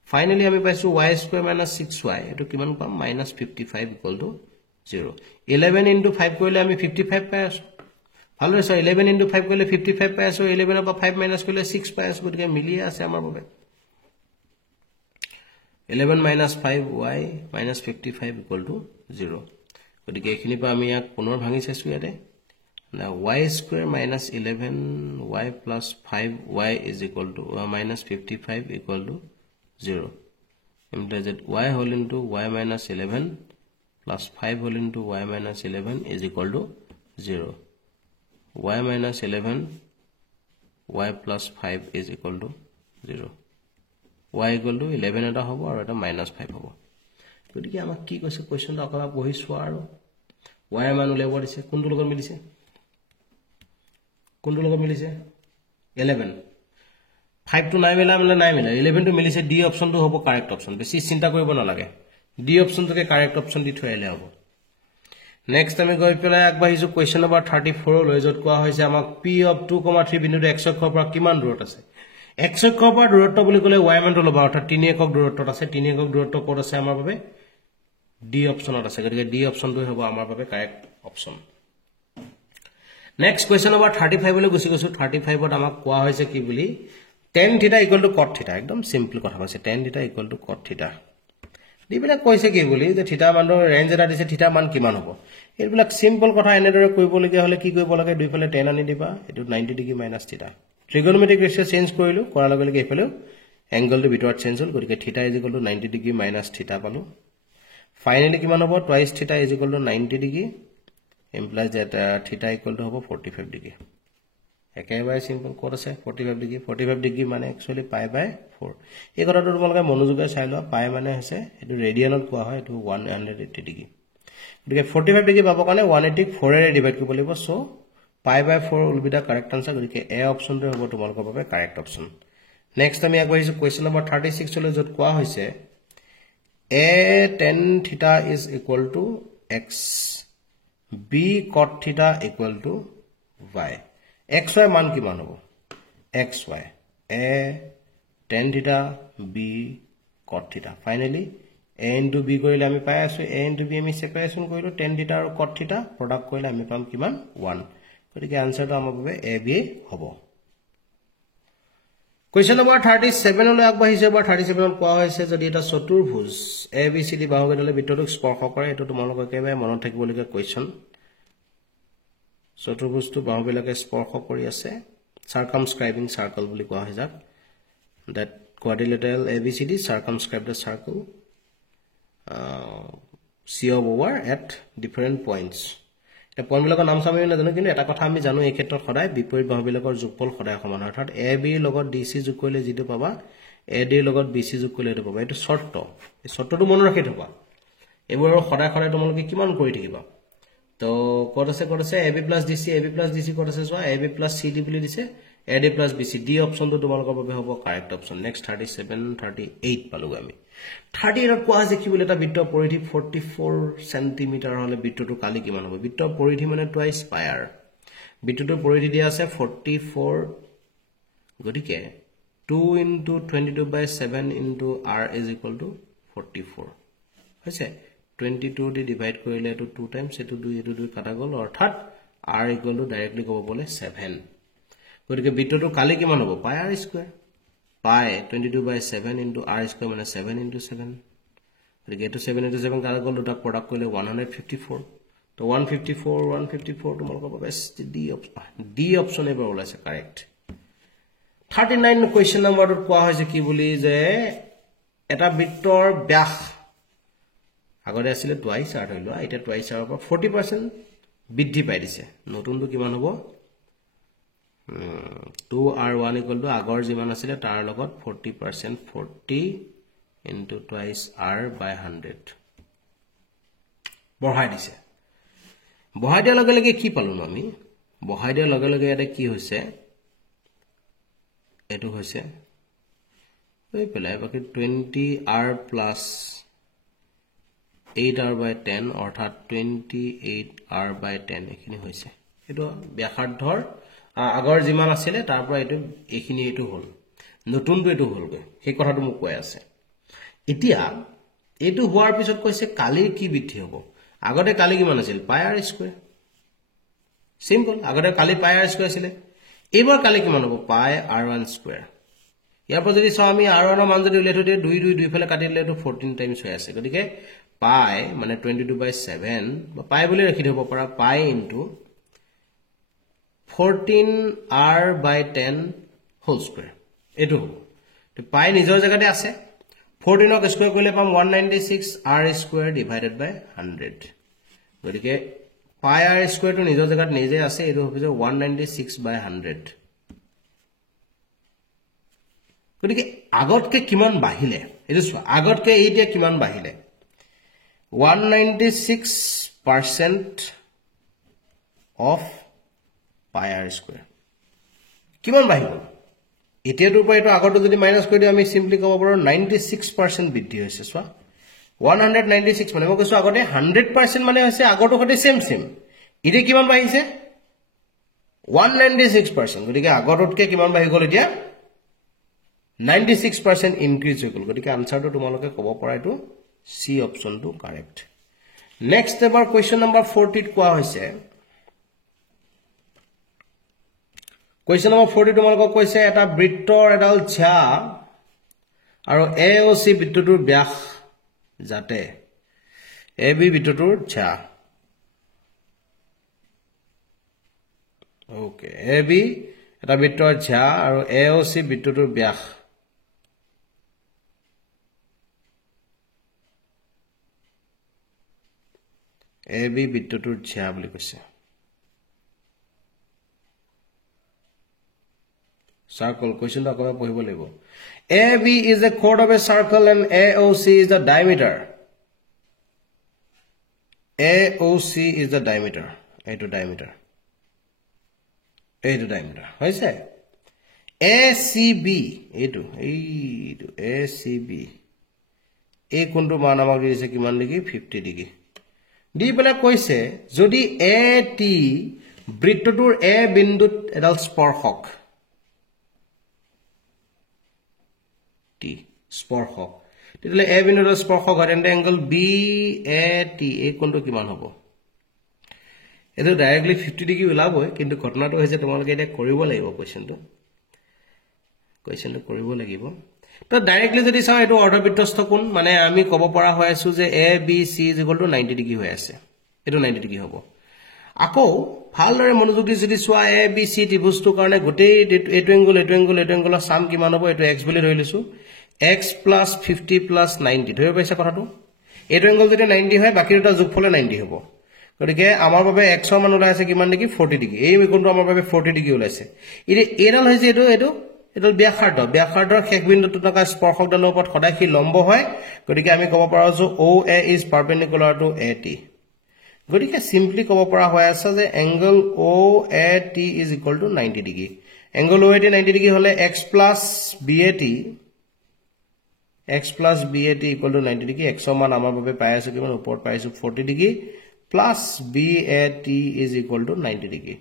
ফাইনালি আমি পাইছো y স্কয়াৰ - 6y এটো কিমান পাম -55 = 0 11 into 5 কৰিলে আমি 55 পাই আছো ভালো আছে 11 into 5 কৰিলে 55 পাই আছো 11 ৰ পৰা 5 মাইনাস কৰিলে 6 পাই আছো গতিকে মিলি আছে আমাৰ বাবে 11 - 5y - 55 = 0 গতিকে এখিনি পৰা আমি ইয়াক পুনৰ ভাঙি চাইছো ইয়াতে Now y square minus 11y plus 5y is equal to -55 equal to 0. Implies that y whole into y minus 11 plus 5 whole into y minus 11 is equal to 0. Y minus 11 y plus 5 is equal to 0. Y equal to 11 এটা হ'ব আৰু এটা -5 হ'ব গতিকে আমাক কি কৈছে কোৱেশ্চনটো আকলা পঢ়িছো আৰু y মান উলিয়াব দিছে কোনটো লগত মিলিছে 11 5 to 9 মিলা 11 to মিলিছে ডি অপচনটো হ'ব কাৰেক্ট অপচন বেছি চিন্তা কৰিব নালাগে ডি অপচনটোকে কাৰেক্ট অপচন দি থৈলে হ'ব নেক্সট আমি গৈ পেলাই আগবাঢ়িছো কোৱেশ্চন নম্বৰ 34 লৈ যত কোৱা হৈছে আমাক p of 2,3 বিন্দুৰ x অক্ষৰ পৰা কিমান দূৰত আছে x অক্ষৰ পৰা দূৰত্ব বুলি ক'লে y মানটো লবা অৰ্থাৎ 3 একক দূৰত্বত আছে 3 একক দূৰত্ব ক'ত আছে আমাৰ বাবে ডি অপচনত আছে গতিকে ডি অপচনটো হ'ব আমাৰ বাবে correct option Next question number 35 লৈ গুছি গৈছো 35 ত আমাক কোৱা হৈছে কি বুলি tan θ = cot θ একদম সিম্পল কথা কৈছে tan θ = cot θ দিবিলা কৈছে কি বুলি যে θ মানৰ ৰেঞ্জ এটা দিছে θ মান কিমান হ'ব এইবিলাক সিম্পল কথা এনেদৰে কৰিব লগিয়া হলে কি কৰিব লাগে দুই ফালে tan আনি দিবা এটো 90 ডিগ্ৰী - θ ট্ৰিগোনোমেট্ৰিক ৰেচিও চেঞ্জ কৰিলো কৰাৰ লগে লগে এফালে এংগলটো ভিতৰত চেঞ্জ হ'ল গতিকে থিটা is equal two 90 degree minus থিটা পালো ফাইনালি কিমান হ'ব টুৱাইস থিটা is equal two 90 degree implies that theta equal to 45 degree একেবাৰে সিম্পল কোড আছে 45 ডিগ্ৰী মানে একচুয়ালি পাই বাই 4 এই কথাটো তোমালোকে মনোযোগেৰে চাই লোৱা পাই মানে হৈছে এটো ৰেডিয়ানত কোৱা হয় এটো 180 ডিগ্ৰী গতিকে 45 ডিগ্ৰী পাব কাৰণে 180 4 এৰে ডিভাইড কৰিব লাগিব so pi by 4 will be the correct answer গতিকে এ অপচনটো হ'ব তোমালোকৰ বাবে কাৰেক্ট অপচন নেক্সট আমি আগবাঢ়িছো কোৱেশ্চন নম্বৰ 36 লৈ যত কোৱা হৈছে a tan theta is equal to x b cot theta equal to y xy মান কিমান হ'ব xy a tan theta b cot theta finally a into b কৰিলে আমি পাই আছো a into b আমি সেপাৰেশন কৰিলো tan theta আৰু cot theta প্ৰডাক্ট কৰিলে আমি পাম কিমান 1 গতিকে আনসাৰটো আমাৰ বাবে a b হ'ব Question number 37 লৈ আগবাঢ়িছে বা 37 ত কোৱা হৈছে যদি এটা চতুৰ্ভুজ ABCD বাহুকেইডালে বৃত্তটোক স্পৰ্শ কৰে এটো তোমালোকৰ একেবাৰে মনত থাকিবলগীয়া কোৱেশ্চন চতুৰ্ভুজটো বাহুবিলাকে স্পৰ্শ কৰি আছে circumscribing circle বুলি কোৱা হয় যাক that quadrilateral ABCD circumscribe the circle C of over at different points এটা পইণ্টবিলাকৰ নাম সামৰি নাজানো কিন্তু এটা কথা আমি জানো এই ক্ষেত্ৰত সদায় বিপৰীত বাহুবিলাকৰ যোগফল সদায় সমান অৰ্থাৎ AB ৰ লগত DC যোগ কৰিলে যেটো পাবা AD ৰ লগত BC যোগ কৰিলে এটো পাবা এটো শৰ্ত এই শৰ্তটো মনত ৰাখি থবা এবোৰ সদায় সদায় তোমালোকে কিমান কৰি থাকিবা তো কত আছে AB + DC কত আছে সোৱা AB + CD বুলি দিছে AD + BC D অপচনটো তোমালোকৰ বাবে হ'ব কাৰেক্ট অপচন নেক্সট 37 38 পালো আমি 38 ত কোৱা আছে কি বুলি এটা বৃত্তৰ পৰিধি 44 সেন্টিমিটাৰ হলে বৃত্তটো কালি কিমান হ'ব বৃত্তৰ পৰিধি মানে টুৱাইস পায়াৰ বৃত্তটোৰ পৰিধি দিয়া আছে 44 গতিকে 2 into 22/7 into r is equal to 44 হৈছে 22 দি ডিভাইড কৰিলে এটো 2 টাইমস এটো 2 এটো 2 কাটা গল অৰ্থাৎ r equal to ডাইৰেক্টলি ক'ব বলে 7 গতিকে বৃত্তটো কালি কিমান হ'ব পাই r স্কয়াৰ পাই 22/7 into r স্কয়াৰ মানে 7 into 7 গতিকে এটো 7 into 7 কাটা গল দুটা প্ৰডাক্ট কৰিলে 154 তো 154 তোমালোকৰ বাবে ডি অপচন এবাৰ ওলাইছে কাৰেক্ট 39 কোৱেশ্চন নম্বৰটো কোৱা হৈছে কি বুলি যে এটা বৃত্তৰ ব্যাস আগতে আছিল টুৱাইস r হইলো এটা টুৱাইস r পৰা 40% বৃদ্ধি পাই দিছে নতুনটো কিমান হ'ব 2r1 equal to আগৰ যিমান আছিল তাৰ লগত 40% 40 into twice r by 100 বঢ়াই দিছে বঢ়াই দিয়াৰ লগে লগে কি পালো আমি বঢ়াই দিয়াৰ লগে লগে এটা কি হৈছে এটো হৈছে এই পেলাই বাকি 20r plus 8r by 10 অৰ্থাৎ 28r by 10 এখিনি হৈছে এটো ব্যাসাৰ্ধৰ আগৰ যিমান আছিল তাৰ পৰা এটো এখিনি এটো হল নতুনটো এটো হলগে সেই কথাটো মোক কৈ আছে এতিয়া এটো হোৱাৰ পিছত কৈছে কালিৰ কি বৃদ্ধি হ'ব আগতে কালি কিমান আছিল পাই r স্কয়াৰ সিম্পল আগতে কালি পাই r স্কয়াৰ আছিল এবাৰ কালি কিমান হ'ব পাই r1 স্কয়াৰ ইয়াৰ পৰা যদি চাও আমি r1 ৰ মান যদি উলিয়াই থৈ দিও 2 দুই ফালে কাটি দিলে এটো 14 টাইমস হৈ আছে গতিকে পাই মানে 22/7 বা পাই বুলি ৰাখি দিব পাৰা পাই into 14r by 10 whole square এটো তো পাই নিজৰ জায়গাতে আছে 14 ক স্কয়াৰ কৰিলে পাম 196 r square divided by 100 গতিকে পাই r square তো নিজৰ জায়গাত নিজে আছে এটো হ'ব 196 by 100 গতিকে আগতকে কিমান বাহিলে এটো আগতকে এইটা কিমান বাহিলে 196% of pi r square কিমান বাহিব এতিয়াটোৰ পৰা এটো আগৰটো যদি মাইনাস কৰি দিও আমি সিম্পলি ক'ব পাৰো 96% বৃদ্ধি হৈছে সোৱা 196 মানে মই কৈছো আগতে 100% মানে হৈছে আগৰটো সতে সেম ইতে কিমান বাহিছে 196% গতিকে আগৰটোতকে কিমান বাহি গল এতিয়া 96% ইনক্ৰিজ হৈ গল গতিকে আনসাৰটো তোমালোকে ক'ব পৰা এটো সি অপচনটো কাৰেক্ট নেক্সট এবাৰ কোৱেশ্চন নম্বৰ 40 ত কোৱা হৈছে কোৱেশ্চন নম্বৰ 40 তোমালোকক কৈছে এটা বৃত্তৰ এডাল ঝা আৰু AOC বৃত্তটোৰ ব্যাস যাতে AB বৃত্তটোৰ ঝা ওকে AB এটা বৃত্তৰ ঝা আৰু AOC বৃত্তটোৰ ব্যাস AB বৃত্তটোৰ ঝা বুলি কৈছে circle question টা কবে পঢ়িব লাগিব AB is a chord of a circle and AOC is the diameter AOC is the diameter এইটো diameter হয়ছে ACB এইটো ACB এই কোণটো মান আমাক দিছে কিমান ডিগ্ৰী 50 ডিগ্ৰী দি পেলাই কৈছে যদি AT বৃত্তটোৰ A বিন্দুত এডাল স্পৰ্শক T স্পৰ্শক তেতিয়ালে A বিন্দুৰ স্পৰ্শক হয় তেন্তে এংগল BAT এই কোণটো কিমান হ'ব এটো ডাইৰেক্টলি 50 ডিগ্ৰী ওলাবই কিন্তু ঘটনাটো হৈছে তোমালোকে এটা কৰিব লাগিব কোৱেশ্চনটো কৰিব লাগিব তো ডাইৰেক্টলি যদি চাও এটো অৰ্ধবৃত্তস্থ কোণ মানে আমি ক'ব পৰা হৈ আছো যে ABC = 90 ডিগ্ৰী হৈ আছে এটো 90 ডিগ্ৰী হ'ব আকৌ ভালদৰে মনোযোগ দি যদি চোৱা ABC ত্ৰিভুজটোৰ কাৰণে গোটেই এটো এংগলৰ সাম কিমান হ'ব এটো x বুলি ধৰি লৈছো x + 50 + 90 ধৰি পাইছা কথাটো এটো এংগল যদি 90 হয় বাকি দুটা যোগফলে 90 হ'ব গতিকে আমাৰ বাবে x ৰ মান ওলাই আছে কিমান ডিগ্ৰী 40 ডিগ্ৰী এই কোণটো আমাৰ বাবে 40 ডিগ্ৰী ওলাইছে ইৰে এডাল হৈছে এটো ব্যাসাৰ্ধৰ শেষ বিন্দুটো থকা স্পৰ্শকডালৰ ওপৰত সদায় কি লম্ব হয় গতিকে আমি ক'ব পাৰো যে OA is perpendicular to AT গতিকে সিম্পলি ক'ব পৰা হৈ আছে যে angle OAT is equal to 90 degree angle OAT 90 degree হলে x + BAT equal to 90 degree x ৰ মান আমাৰ বাবে পাই আছে কিমান ওপৰত পাইছো 40 degree plus BAT is equal to 90 degree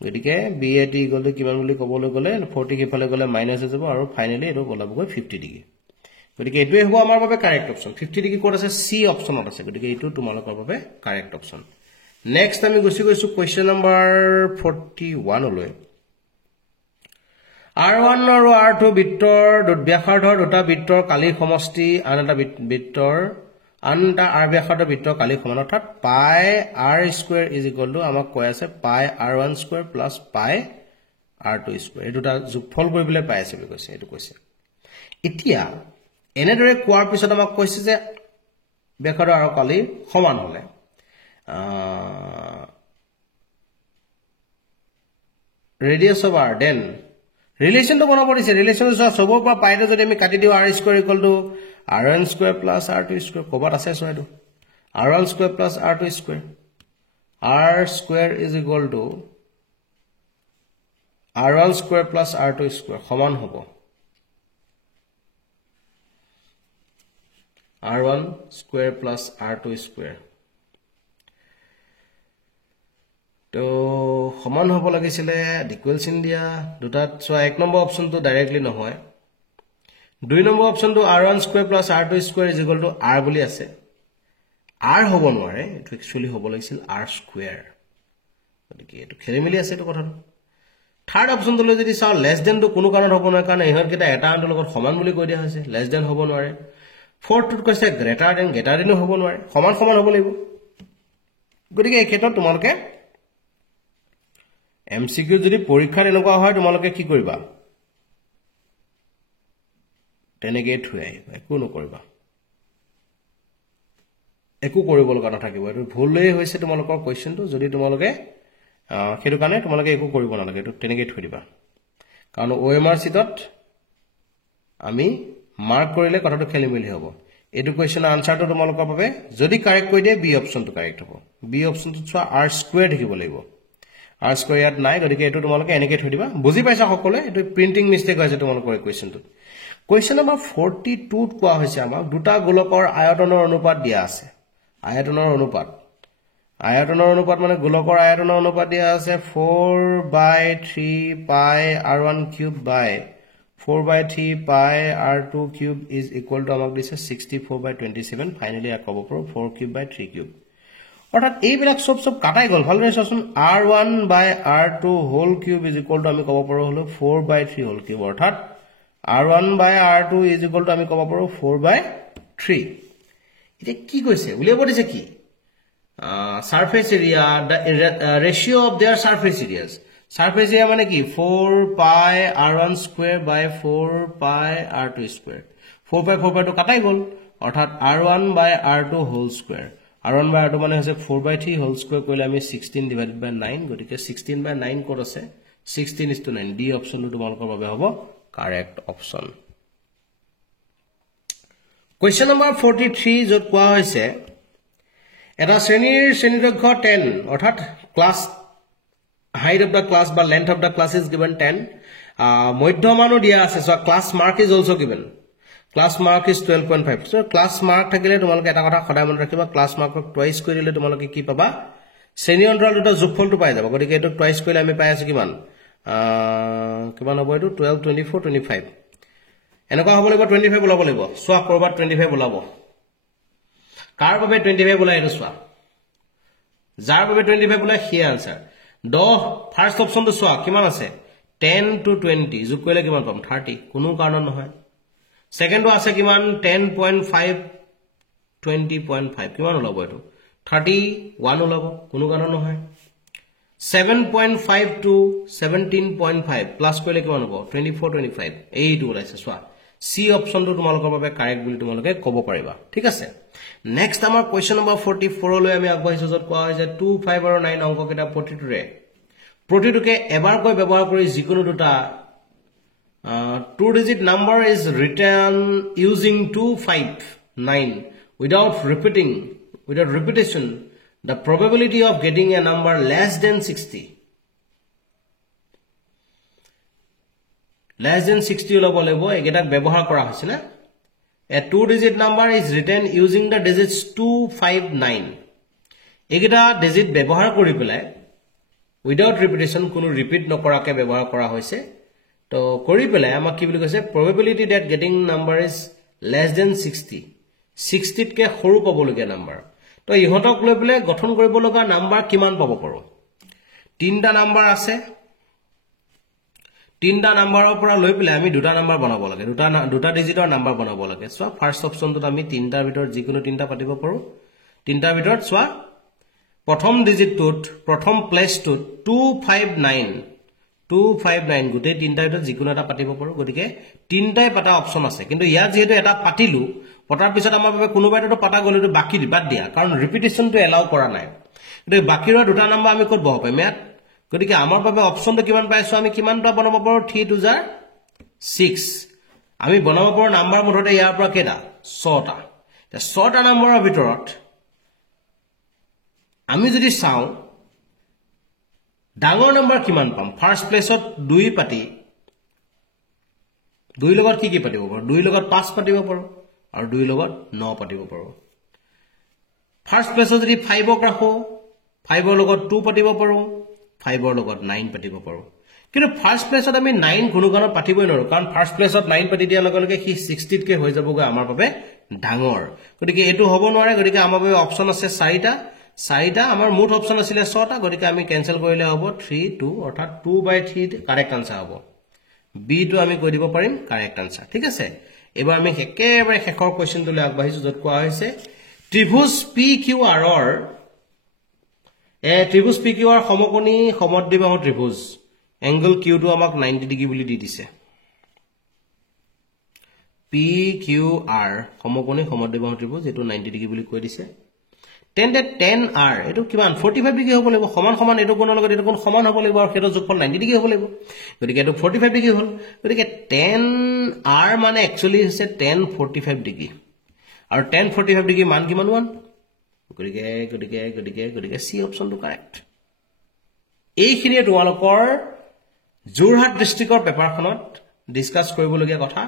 গতিকে BAT equal to কিমান বুলি ক'বলৈ গলে 40 কিফালে গলে মাইনাস হৈ যাব আৰু ফাইনালি এটো বলাবগৈ 50 ডিগ্ৰী গতিকে এটোই হ'ব আমাৰ বাবে কাৰেক্ট অপচন 50 ডিগ্ৰী কোড আছে সি অপচনত আছে গতিকে এটো তোমালোকৰ বাবে কাৰেক্ট অপচন নেক্সট আমি গৈছো কোৱেশ্চন নম্বৰ 41 লৈ R1 আৰু R2 বৃত্তৰ ব্যাসাৰ্ধৰ দুটা বৃত্তৰ কালি সমষ্টি আন এটা বৃত্তৰ আনটা r ব্যাসাৰ্ধৰ বৃত্তৰ কালি সমান অৰ্থাৎ পাই r square is equal two আমাক কৈ আছে পাই r1 স্কয়াৰ প্লাস পাই r2 স্কয়াৰ এই দুটা যোগফল কৰিবলৈ পাই আছে বুলি কৈছে এটো কৈছে এতিয়া এনেদৰে কোৱাৰ পিছত আমাক কৈছে যে ব্যাসাৰ্ধ আৰু কালি সমান হলে radius of r then relation to বনাব দিছে relation সবৰ পৰা পাইতে যদি আমি কাটি দিও r square equal two r1 square plus r2 square কবাত আছে সো এটো r1 square plus r2 square r square is equal to r1 square plus r2 square সমান হ'ব r1 square plus r2 square তো সমান হ'ব লাগিছিলে ইকুৱেল চিন দিয়া দুটাত সো এক নম্বৰ অপচনটো ডাইৰেক্টলি নহয় দুই নম্বৰ অপচনটো r1 square plus r2 square is equal to r বুলি আছে r হ'ব নোৱাৰে এটো একচুয়ালি হ'ব লাগিছিল r square গতিকে এটো খেলিমেলি আছে এটো কথাটো থাৰ্ড অপচনটো লৈ যদি চাও লেস দেন তো কোনো কাৰণত হ'ব নহয় কাৰণ ইহত কেটা এটা আনটোৰ লগত সমান বুলি কৈ দিয়া হৈছে লেস দেন হ'ব নোৱাৰে ফৰ্থটোত কৈছে গ্ৰেটাৰ দেন হ'ব নোৱাৰে সমান হ'ব লাগিব গতিকে এই ক্ষেত্ৰত তোমালোকে MCQ যদি পৰীক্ষাত এনেকুৱা হয় তোমালোকে কি কৰিবা তেনেকে থৈ আহিবা একো নকৰিবা একো কৰিব লগা নাথাকিব এটো ভুলই হৈছে তোমালোকৰ কোৱেশ্চনটো যদি তোমালোকে সেইটো কাৰণে তোমালোকে একো কৰিব নালাগে এটো তেনেকে থৈ দিবা কাৰণ OMR শীটত আমি মাৰ্ক কৰিলে কথাটো খেলিমেলি হ'ব এটো কোৱেশ্চনৰ আনসাৰটো তোমালোকৰ বাবে যদি কাৰেক্ট কৈ দিয়ে বি অপচনটো কাৰেক্ট হ'ব বি অপচনটো চোৱা r স্কয়াৰ দেখিব লাগিব r স্কয়াৰ ইয়াত নাই গতিকে এটো তোমালোকে এনেকে থৈ দিবা বুজি পাইছা সকলে এটো প্ৰিন্টিং মিস্টেক হৈছে তোমালোকৰ কোৱেশ্চনটো কোৱেশ্চন নম্বৰ 42 ত কোৱা হৈছে আমাক দুটা গোলকৰ আয়তনৰ অনুপাত দিয়া আছে আয়তনৰ অনুপাত মানে গোলকৰ আয়তনৰ অনুপাত দিয়া আছে 4/3 পাই r1 কিউব বাই 4/3 পাই r2 cube is equal two আমাক দিছে 64/27 ফাইনালি আকব পাৰো 4 কিউব বাই 3 কিউব অৰ্থাৎ এইবিলাক সব কাটাই গল ভালদৰে চাচোন r1 by r2 whole cube is equal to আমি কব পাৰো হলো 4/3 হোল কিউব অৰ্থাৎ r1 by r2 is equal to আমি কব পাৰো 4/3 এটা কি কৈছে উলিয়াব দিছে কি surface area the ratio of their surface areas surface area মানে কি 4 পাই r1 স্কয়ার বাই 4 পাই r2 স্কয়ার 4 পাই তো কাটাই গল অর্থাৎ r1 by r2 whole square r1 by r2 মানে হৈছে 4 বাই 3 হোল স্কয়ার কইলে আমি 16 ডিভাইডেড বাই 9 গটিকে 16 বাই 9 কত আছে 16:9 ডি অপশনটো তোমালোকৰ বাবে হ'ব কাৰেক্ট অপশন Question number 43 যত কোৱা হৈছে এটা শ্ৰেণীদৈৰ্ঘ্য 10 অৰ্থাৎ class height of the class বা length of the class is given 10 মধ্যমানো দিয়া আছে so class mark is also given class mark is 12.5 so class mark থাকিলে তোমালোকে এটা কথা সদায় মনত ৰাখিবা class mark টুৱাইস কৰি দিলে তোমালোকে কি পাবা শ্ৰেণী অন্তৰাল দুটা যোগফলটো পাই যাবা গতিকে এটো টুৱাইস কৰিলে আমি পাই আছো কিমান হ'ব এটো 12 24 25 এনেকুৱা হ'ব লাগিব 25 ওলাব লাগিব সোৱা কৰবাত 25 ওলাব কাৰ বাবে 25 ওলাই এটো সোৱা যাৰ বাবে 25 ওলাই হি আনসাৰ ফাৰ্স্ট অপশন তো সোৱা কিমান আছে 10 to 20 যোগ কৰিলে কিমান পাম 30 কোনো কাৰণ নহয় সেকেন্ড আছে কিমান 10.5 20.5 কিমান ওলাব এটো 31 ওলাব কোনো কাৰণ নহয় 7.5 to 17.5 প্লাস কৰিলে কিমান হ'ব 24 25 এইটো ওলাইছে সোৱা সি অপশনটো তোমালোকৰ বাবে কাৰেক্ট বুলি তোমালোকে ক'ব পাৰিবা ঠিক আছে নেক্সট আমাৰ কোৱেশ্চন নম্বৰ 44 লৈ আমি আগবাঢ়িছো যত কোৱা হৈছে 2 5 আৰু 9 অংক কেটা প্ৰতিটোকে এবাৰ কৈ ব্যৱহাৰ কৰি যিকোনো দুটা two digit number is written using 2 5 9 without repetition the probability of getting a number less than 60 ওলাব লাগিব একেটাক ব্যৱহাৰ কৰা হৈছে না a two digit number is written using the digits 2 5 9 একেটা digit ব্যৱহাৰ কৰি পেলাই without repetition কোনো repeat নকৰাকে ব্যৱহাৰ কৰা হৈছে তো কৰি পেলাই আমাক কি বুলি কৈছে probability that getting number is less than 60 কে সৰু পাবলগীয়া নাম্বাৰ তো ইহতক লৈ পেলাই গঠন কৰিব লগা নাম্বাৰ কিমান পাব পাৰো তিনটা নাম্বাৰ আছে তিনটা নাম্বাৰৰ পৰা লৈ পেলাই আমি দুটা নাম্বাৰ বনাব লাগে দুটা ডিজিটৰ নাম্বাৰ বনাব লাগে সো ফাৰ্স্ট অপশনটোত আমি তিনটাৰ ভিতৰত যিকোনো তিনটা পাতিব পাৰো তিনটাৰ ভিতৰত সো প্ৰথম ডিজিটটোত প্ৰথম প্লেসটোত 259 গুটে তিনটা ভিতৰত যিকোনো এটা পাতিব পাৰো গতিকে তিনটাই পাতা অপশন আছে কিন্তু ইয়াত যেহেতু এটা পাতিলু পতাৰ পিছত আমাৰ বাবে কোনোবা এটাটো পাতা গলিটো বাকি বাদ দিয়া কাৰণ ৰিপিটিশনটো এলাউ কৰা নাই কিন্তু বাকিৰ দুটা নাম্বাৰ আমি ক'ত বহাব পাৰিম ইয়াত গতিকে আমাৰ বাবে অপশনটো কিমান পাইছো আমি কিমানটা বনাব পাৰো 3 to 6 আমি বনাব পাৰো নাম্বাৰ মুঠতে ইয়াৰ পৰা কেটা 6টা তে 6টা নাম্বাৰৰ ভিতৰত আমি যদি চাও ডাঙৰ নাম্বাৰ কিমান পাম ফাৰ্স্ট প্লেসত 2 পাতি 2 লগত কি পাতিব পাৰো 2 লগত 5 পাতিব পাৰো আৰু 2 লগত 9 পাতিব পাৰো ফাৰ্স্ট প্লেসত যদি 5 ক ৰাখো 5 ৰ লগত 2 পাতিব পাৰো 5 ৰ লগত 9 পাতিব পাৰো কিন্তু ফাৰ্স্ট প্লেসত আমি 9 কোনো কাৰণ পাতিবই নৰো কাৰণ ফাৰ্স্ট প্লেসত 9 পাতি দিয়া লগে লগে কি 60 কে হৈ যাবগৈ আমাৰ বাবে ডাঙৰ গতিকে এটো হ'ব নোৱাৰে গতিকে আমাৰ বাবে অপশন আছে 4টা আমাৰ মুঠ অপশন আছিল 6টা গতিকে আমি ক্যান্সেল কৰিলে হ'ব 3 2 অৰ্থাৎ 2/3 কাৰেক্ট আনসাৰ হ'ব বি টো আমি কৈ দিব পাৰিম কাৰেক্ট আনসাৰ ঠিক আছে এবাৰ আমি একেবাৰে শেষৰ কোৱেশ্চনটো লৈ আগবাঢ়িছো যত কোৱা হৈছে ত্ৰিভুজ PQR ৰ ত্ৰিভুজ PQR সমকোণী সমদ্বিবাহু ত্ৰিভুজ এংগল Q টো আমাক 90 ডিগ্ৰী বুলি দি দিছে PQR সমকোণী সমদ্বিবাহু ত্ৰিভুজ এটো 90 ডিগ্ৰী বুলি কৈ দিছে তেন্তে 10R এটো কিমান 45 ডিগ্ৰী হ'ব লাগিব সমান সমান এটো কোণৰ লগত এটো কোণ সমান হ'ব লাগিব আৰু হেটো যোগফল 90 ডিগ্ৰী হ'ব লাগিব গতিকে এটো 45 ডিগ্ৰী হ'ল গতিকে 10R মানে একচুয়ালি হৈছে 1045 ডিগ্ৰী আৰু 1045 ডিগ্ৰী মান কিমান ওয়ান গতিকে সি অপশনটো কাৰেক্ট এইখিনিয়ে তোমালোকৰ যোৰহাট ডিস্ট্ৰিক্টৰ পেপাৰখনত ডিসকাস কৰিবলগীয়া কথা